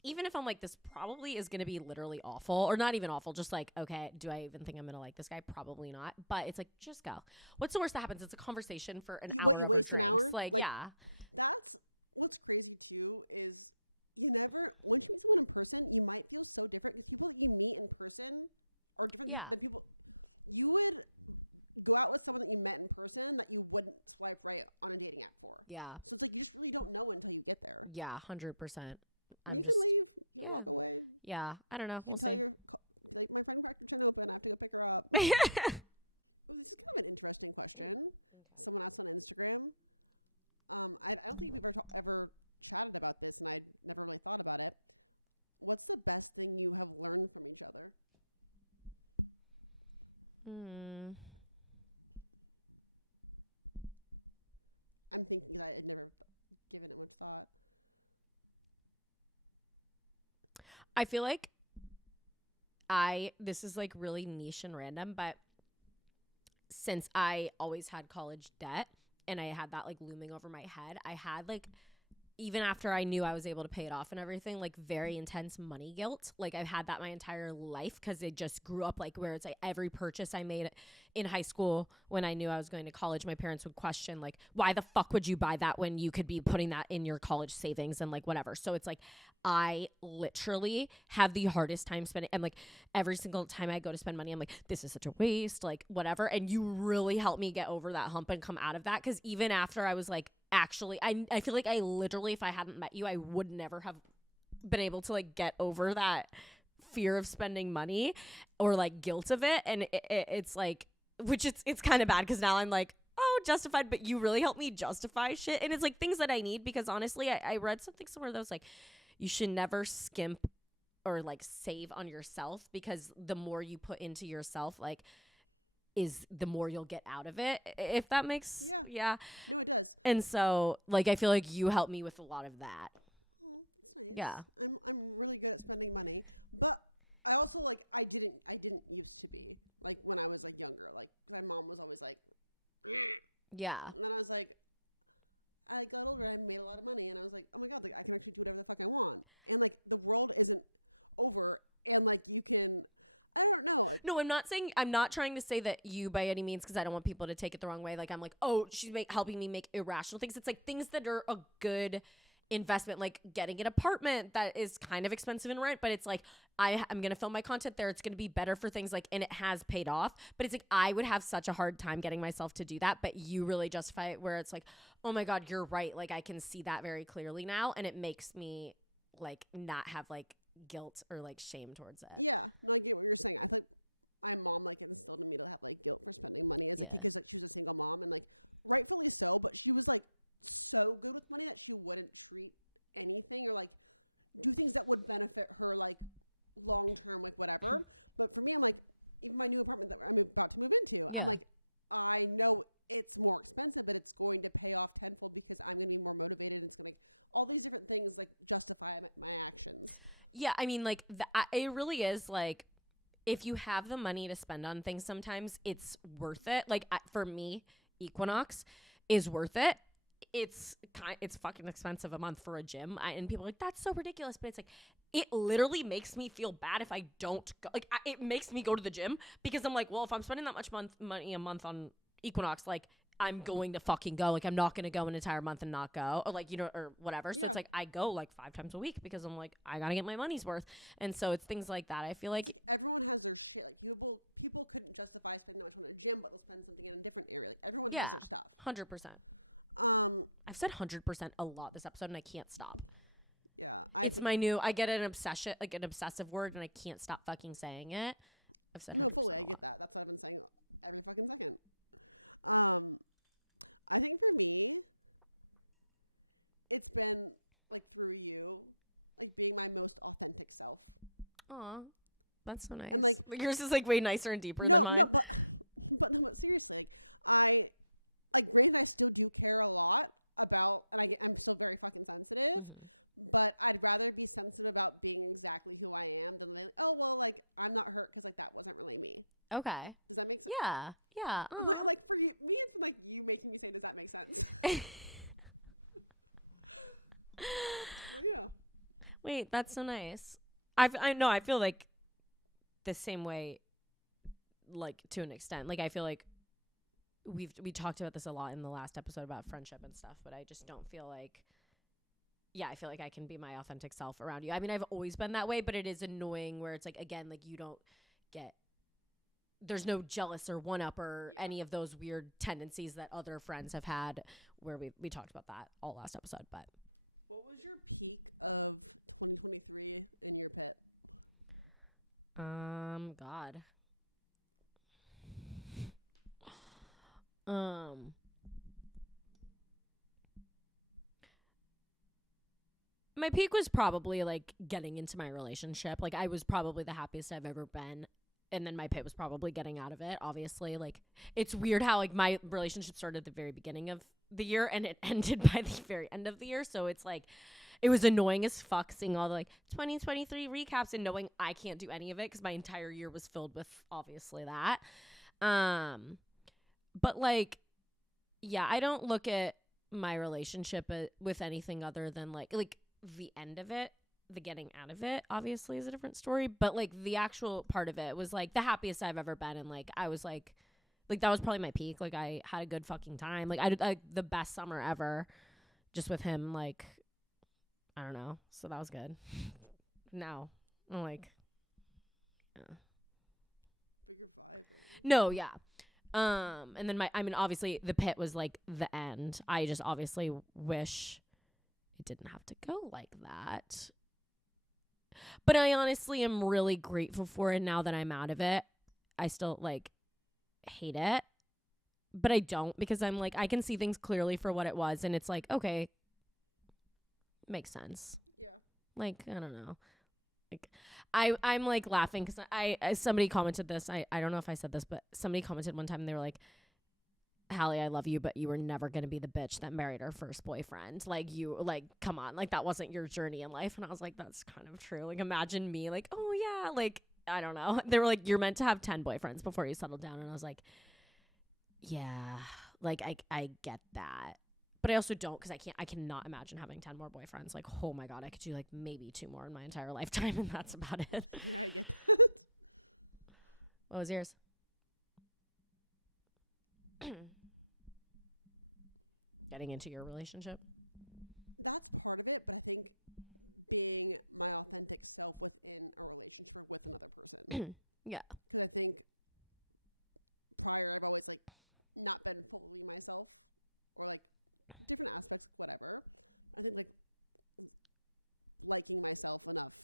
even if I'm like, this probably is gonna be literally awful, or not even awful, just like, okay, do I even think I'm gonna like this guy? Probably not. But it's like, just go. What's the worst that happens? It's a conversation for an hour. What, you over waste an drinks. hour? Like Like, yeah. That's what's crazy too, is you never, once you meet someone in person, you might feel so different, because people that you meet in person are different than people. You would go out with someone that you met in person that you wouldn't swipe right on a dating app for. Yeah. So it's like you just really don't know until you get there. Yeah, 100%. You can leave. You can walk away. Yeah, I don't know. You can tell your, like, my friend cracked her chin open. I have to go pick her up. Oh, this is kind of an interesting question. Someone asked on Instagram. I don't think we've ever chatted about this, and I never really thought about it. What's the best thing you have learned from each other? I'm thinking, because I had never given it much thought. I feel like this is like really niche and random, but since I always had college debt and I had that like looming over my head, I had like, even after I knew I was able to pay it off and everything, like very intense money guilt. Like I've had that my entire life, because it just grew up like where it's like every purchase I made in high school when I knew I was going to college, my parents would question like, why the fuck would you buy that when you could be putting that in your college savings and like whatever. So it's like I literally have the hardest time spending, and like every single time I go to spend money, I'm like, this is such a waste, like whatever. And you really helped me get over that hump and come out of that, because even after I was like, actually, I feel like I literally, if I hadn't met you, I would never have been able to like get over that fear of spending money or like guilt of it. And it's like, which it's kind of bad, because now I'm like, oh, justified, but you really helped me justify shit. And it's like things that I need, because honestly, I read something somewhere that was like, you should never skimp or like save on yourself, because the more you put into yourself, like, is the more you'll get out of it, if that makes yeah No, it does. And so like I feel like you helped me with a lot of that. Oh, that's nice. Yeah. I'm really good at spending money, but I also like I didn't used to be, like when I was like younger, like my mom was always like Yeah. And then I was like, I got older, I made a lot of money, and I was like, oh my god, like I can actually do whatever the fuck I want, and like the world isn't over, and like you can, I don't know. No, I'm not trying to say that you by any means, because I don't want people to take it the wrong way. Like I'm like, oh, she's helping me make irrational things. It's like things that are a good investment, like getting an apartment that is kind of expensive in rent, but it's like I'm gonna film my content there. It's gonna be better for things, like, and it has paid off. But it's like I would have such a hard time getting myself to do that. But you really justify it, where it's like, oh my god, you're right. Like I can see that very clearly now, and it makes me like not have like guilt or like shame towards it. Yeah, no, I get what you're saying. I think my mom like instilled in me to have like guilt for spending money as a kid, because like she was a single mom, and like rightfully so, but she was like so good with money that she wouldn't treat anything or like do things that would benefit her like long term, like whatever. But for me, I'm like, even my new apartment that I'm about to move into, I'm like, I know it's more expensive, but it's going to pay off tenfold because I'm going to be more motivated. And it's going to, all these different things like justify my actions. Yeah. I mean, like, it really is like, if you have the money to spend on things, sometimes it's worth it. Like, for me, Equinox is worth it. It's fucking expensive a month for a gym. And people are like, that's so ridiculous. But it's like, it literally makes me feel bad if I don't go. Like, it makes me go to the gym because I'm like, well, if I'm spending that much money a month on Equinox, like, I'm going to fucking go. Like, I'm not going to go an entire month and not go, or like, you know, or whatever. So it's like, I go like 5 times a week because I'm like, I got to get my money's worth. And so it's things like that. I feel like everyone has their shit. Like, people couldn't justify spending that much money on a gym, but they'll spend something in a different area. Like, everyone has their stuff. 100%. I've said 100% a lot this episode and I can't stop. Yeah. It's my new, I get an obsession, like an obsessive word, and I can't stop fucking saying it. I've said no, fully, I get that. That's what I've been saying every fucking second. I think for me, it's been like through you, like being my most authentic self. Aw, that's so nice. And like yours is like way nicer and deeper than mine. No, but seriously, like granted, I still do care a lot about, and I'm still very fucking sensitive. Mm-hmm. But I'd rather be sensitive about being exactly who I am than like, oh well, like I'm not hurt because like that wasn't really me. Okay. Does that make sense? Yeah. Like for you, me, it's been like you making me say, does that make sense? Well, yeah. Wait, that's so nice. I know. I feel like the same way, like to an extent. Like I feel like we talked about this a lot in the last episode about friendship and stuff, but I just don't feel like. Yeah, I feel like I can be my authentic self around you. I mean, I've always been that way, but it is annoying where it's like, again, like you don't get, there's no jealous or one up or any of those weird tendencies that other friends have had where we talked about that all last episode. But what was your peak of 2023 in your pit? God. My peak was probably like getting into my relationship. Like I was probably the happiest I've ever been. And then my pit was probably getting out of it. Obviously, like it's weird how like my relationship started at the very beginning of the year and it ended by the very end of the year. So it's like, it was annoying as fuck seeing all the like 2023 recaps and knowing I can't do any of it because my entire year was filled with obviously that. But like, yeah, I don't look at my relationship with anything other than like the end of it. The getting out of it obviously is a different story, but like the actual part of it was like the happiest I've ever been. And like I was like that was probably my peak. Like I had a good fucking time. Like I did like the best summer ever just with him. Like I don't know, so that was good. Now I'm like Figure 5, right? No, yeah. And then obviously the pit was like the end. I just obviously wish it didn't have to go like that. But I honestly am really grateful for it now that I'm out of it. I still like hate it, but I don't because I'm like, I can see things clearly for what it was. And it's like, okay, makes sense. Yeah. Like, I don't know. Like I'm like laughing because I somebody commented this. I don't know if I said this, but somebody commented one time and they were like, Hallie, I love you, but you were never going to be the bitch that married her first boyfriend. Like you, like, come on, like that wasn't your journey in life. And I was like, that's kind of true. Like, imagine me like, oh yeah, like, I don't know. They were like, you're meant to have 10 boyfriends before you settle down. And I was like, yeah, like I get that. But I also don't because I cannot imagine having 10 more boyfriends. Like, oh my God, I could do like maybe 2 more in my entire lifetime. And that's about it. Yeah, I get that. What was yours? Getting into your relationship? That's part of it, but I think being my authentic self within a relationship or with another person. Yeah. Because I think prior I've always like not been fully myself or like different aspects, whatever. I think like liking myself enough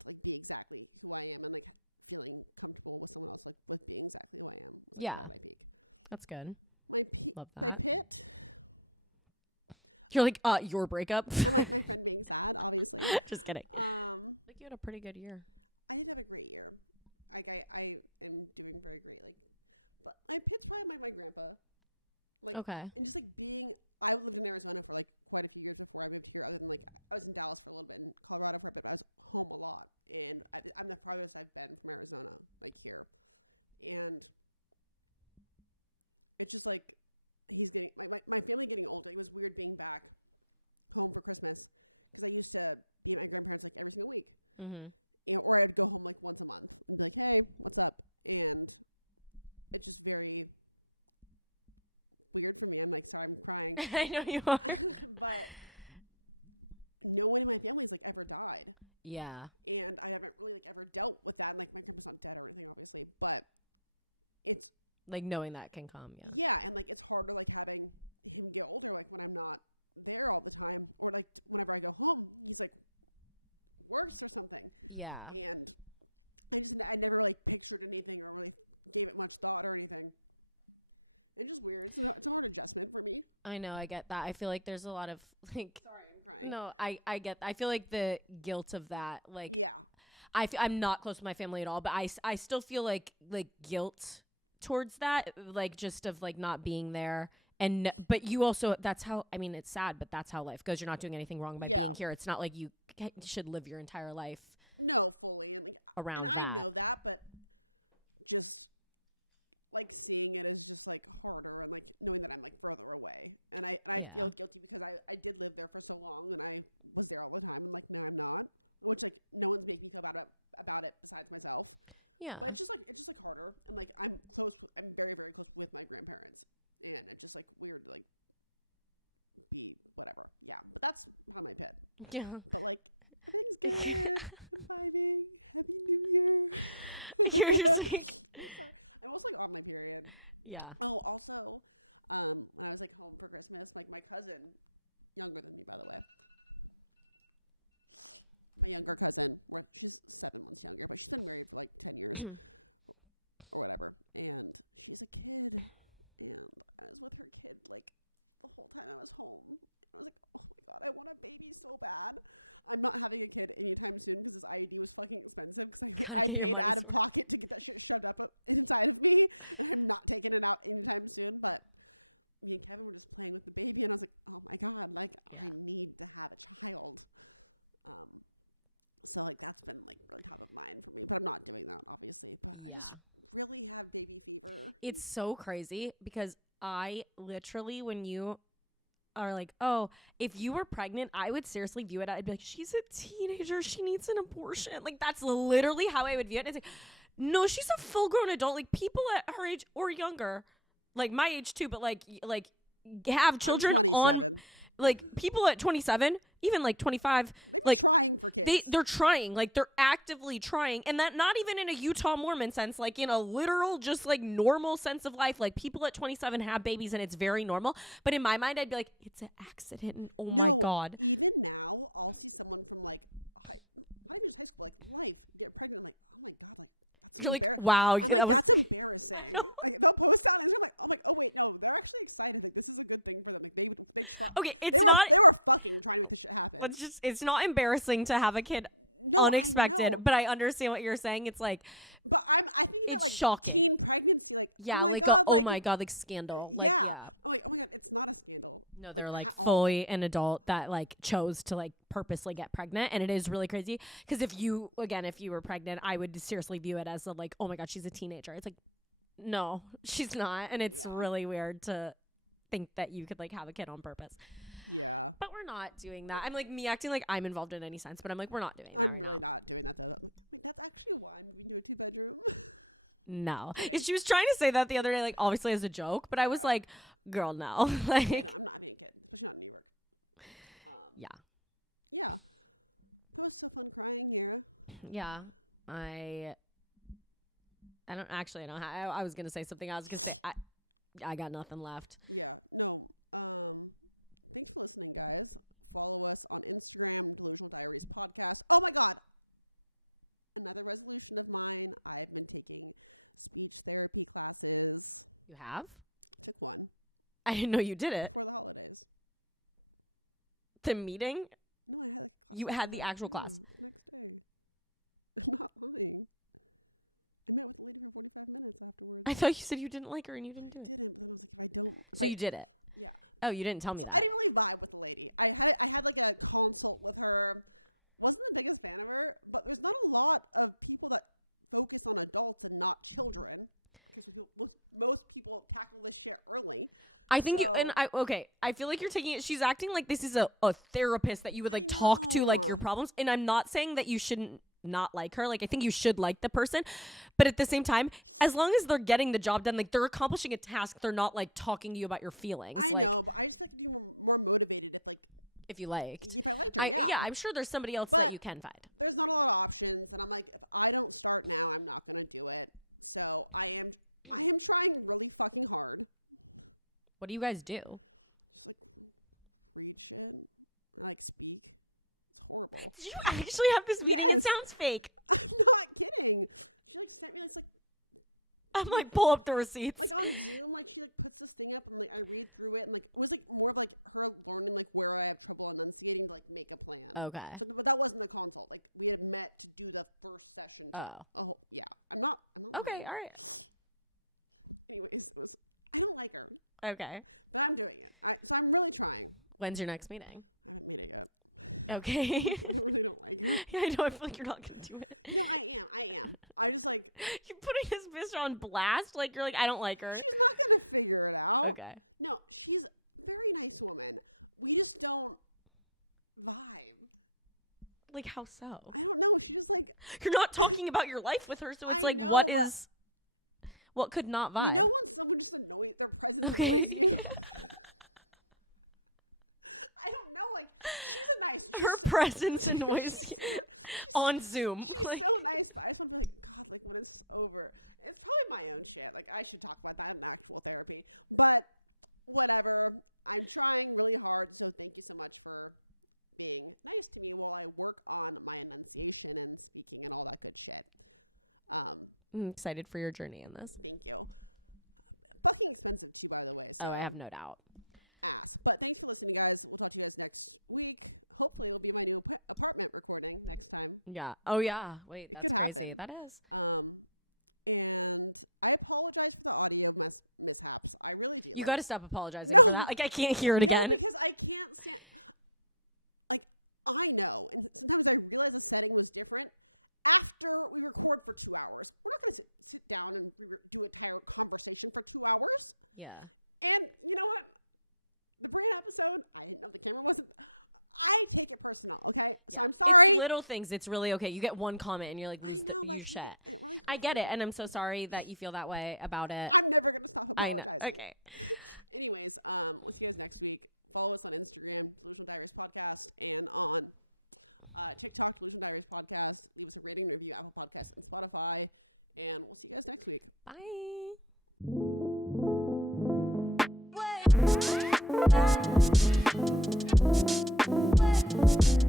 to like be exactly who I am and like feeling comfortable with someone else, like with being exactly who I am was like probably my peak. That's good. My pit. You're like, your breakup. I'm like my friend being sad, obviously. Just kidding. Like you had a pretty good year. I did have a great year. Like I am doing very great. Like, but my pit's probably my grandpa. Like, Okay. and just like being, I lived in Arizona for like quite a few years before I moved here. Other than like, I was in Dallas for a little bit, in Colorado for a bit, but I was home a lot. And I'm the farthest I've been from Arizona, like here. And it's just like, he's getting, my family getting older. It was weird being back home for Christmas because I used to be at my grandparents like every single week. Mm-hmm. Or I'd go home like once a month and be like, hey, what's up? And it's just very weird for me. I'm like, sorry, I'm crying. I know you are. But no one in my family's like ever died. Yeah. And I haven't really like ever dealt with that. And like my grandpa's not dead or anything, obviously. But it's Like knowing that can come. yeah, and like it's harder like having him get older, like when I'm not there all the time. Or like whenever I go home, he's like worse or something. Yeah. And I never like pictured anything or really gave it much thought or anything. It's just weird. It's a hard adjustment for me. I know. I get that. I feel like there's a lot of like. Sorry, I'm crying. No, I get. I feel like the guilt of that. Like. Yeah. I'm not close to my family at all, but I still feel like guilt towards that, like just of like not being there. And but you also, that's how, I mean, it's sad, but that's how life goes. You're not doing anything wrong by being here. It's not like you should live your entire life. No, fully. And like around and that. I know that, but just like seeing it is just like harder, and like knowing that I'm like further away. And I feel guilty because I did live there for so long and I was there all the time, and like now I'm not, which like no one's making me feel bad about it besides myself. Yeah. But it's just like harder, and like I'm very, very close with my grandparents, and it's just like weird to like be whatever. Yeah. But that's how my pit. Yeah. But like everything's good. I'm vibing. Happy New Year. You're just like, Sorry. I'm also like on my period. yeah. Oh, also, when I was like home for Christmas, like my cousin, younger than me by the way, my younger cousin, she's 7 months younger, but she's been married for like 10 years or whatever, and she's a kid, and I was with her kid like the whole time I was home. I was like, oh my god, I want a baby so bad. I'm not having a kid anytime soon because this IUD was fucking expensive because I paid out of pocket to get that shit shoved up inside of me, and I'm not taking it out anytime soon. But me and Kevin were just playing with the baby, and I was like, oh my god, like I need to have a child. So like that's been like really top of mind for me, but I'm not doing that obviously. But I just really have baby fever. It's so crazy because I literally, when you are like, oh, if you were pregnant, I would seriously view it. I'd be like, she's a teenager. She needs an abortion. Like, that's literally how I would view it. And it's like, no, she's a full grown adult. Like, people at her age or younger, like my age too, but like have children. I'm 27. Like people at 27, even like 25, maybe like, trying for kids. They're trying, like they're actively trying, and that not even in a Utah Mormon sense, like in a literal, just like normal sense of life. Like people at 27 have babies, and it's very normal. But in my mind, I'd be like, it's an accident. And oh my god! Even now, I'll see someone from like not even just high school, like life, get pregnant. I'm like, oh my god, like. That's embarrassing. Like, wow. I'm like, that's embarrassing. Like they'll post on Instagram. I'm like, oh wait, no, they're actually excited. Like this is a good thing for them. Like they try. Okay, they were fucking trying to make this shit happen. But it's not embarrassing to have a kid no, unexpected. But I understand what you're saying. It's like, but I think of it like shocking. Teen pregnancy. Like yeah, oh my like god, oh my god, like scandal. Like, yeah. I'm like, oh my god, it's not a scandal. No, they're like fully an adult that like chose to like purposely get pregnant, and it is really crazy because if you were pregnant, I would seriously view it as a like, oh my god, she's a teenager. It's like, no, she's not, and it's really weird to think that you could like have a kid on purpose. Yeah, but we're not doing that. I'm like me acting like I'm involved in any sense, but I'm like, we're not doing that. I'm really not doing that though. I'm like, that's actually why I'm moving to a 2-bedroom. No, she was trying to say that the other day, like obviously as a joke, but I was like, girl, no. Like, no, I'm not having a kid, especially not in New York. Yeah, that was so fun crying here. Yeah, I don't actually. I was gonna say something. I was gonna say I got nothing left. Yeah, no. Thanks for listening, guys. Follow us on Instagram, Delusional Diaries Podcast. Oh my god, another resolution of mine. I've been taking speech therapy classes. You have? Took one. I didn't know you did it. For the holidays. The meeting? No, I had like a class. You had the actual class. Next day. I'm not lying. I met with the lady for 45 minutes afterwards. I thought you said you didn't like her and you didn't do I it. didn't, but then I was like, if I don't... So you did it? Yeah. Oh, you didn't tell me So that. I didn't really vibe with the lady. I had like a consult with her. Wasn't the biggest fan of her, but there's not a lot of people that focus on adults and not children. Because most people tackle this shit early. I think I feel like you're taking it. She's acting like this is a therapist that you would like I talk to like your know. problems. And I'm not saying that you shouldn't not like her. Like I think you should like the person, but at the same time, as long as they're getting the job done, like they're accomplishing a task, they're not like talking to you about your feelings. I like, know, but I just feel like I'd be more motivated if you liked. if I liked her. Yeah, I'm sure there's somebody else But- that you can find. there's not a lot of options, and I'm like, if I don't start now, I'm not gonna do it. So I am trying really fucking hard. What do you guys do? Just like read shit, and, like speak. It's horrible. Did you actually have this meeting? It Yes. sounds fake. I'm not kidding. She like sent me this like I'm like, pull up the receipts. like on Zoom, like she like puts this thing up and like I read through it and like it was like more of like her learning like where I have trouble enunciating to like make a plan. Okay. So, but that wasn't the consult. Like we had met to do the first session. Oh yeah. I'm not. Okay, lying. all right. Anyways, I don't like her, Okay. but I'm doing it. So I'm really trying. When's your next meeting? I haven't made it yet. Okay. I really don't like her. Yeah, I know. I feel like you're not gonna do it. No, I am. I just like You're putting this bitch on blast. Like you're like, I don't like her. she's not gonna figure it out. Okay. No, she's a very nice woman. We just don't vibe. Like how so? I don't know. She just like You're not talking about your life with her, so it's I like, know, what could not vibe? you know when someone just annoys their presence Okay. annoys you. I don't know. Like she's a nice. her she's presence annoys she's, you on Zoom. she's Like, so nice, but I just want to be like, God, like when it's over. It's probably my own shit. Like I should talk about that in actual therapy. But whatever. I'm trying really hard. So thank you so much for being nice to me while I work on my enunciation and speaking and all that good shit. I'm excited for your journey in this. Thank you. Fucking expensive too, by the way. So I have no doubt. ass. But thanks for listening, guys. We'll talk to you guys next week. Hopefully, it'll be my new apartment recording next time. Yeah. Oh yeah. Wait. It That's could crazy. happen. That is. And I apologize for the audio mishaps. I really do. You got to stop apologizing No. for that. Like I can't hear it no, again. because I can't stand. Like I know, and sometimes I realize the setting was different. After we record for 2 hours, we're not going to sit down and do a entire conversation for 2 hours. Yeah. And you know what? The brand episode, I didn't know the camera wasn't. I take it personal, okay? So I'm sorry. It's little things. It's really okay. You get one comment and you're like, I know, but you shit. really I get it, and I'm so sorry that you feel that way about it. I'm never going to stop I know. apologizing. Okay. Anyways, we'll see you guys next week. Follow us on Instagram, Delusional Diaries Podcast, and on TikTok, Delusional Diaries Podcast. Leave us a rating and review, Apple Podcasts and Spotify. And we'll see you guys next week. Bye.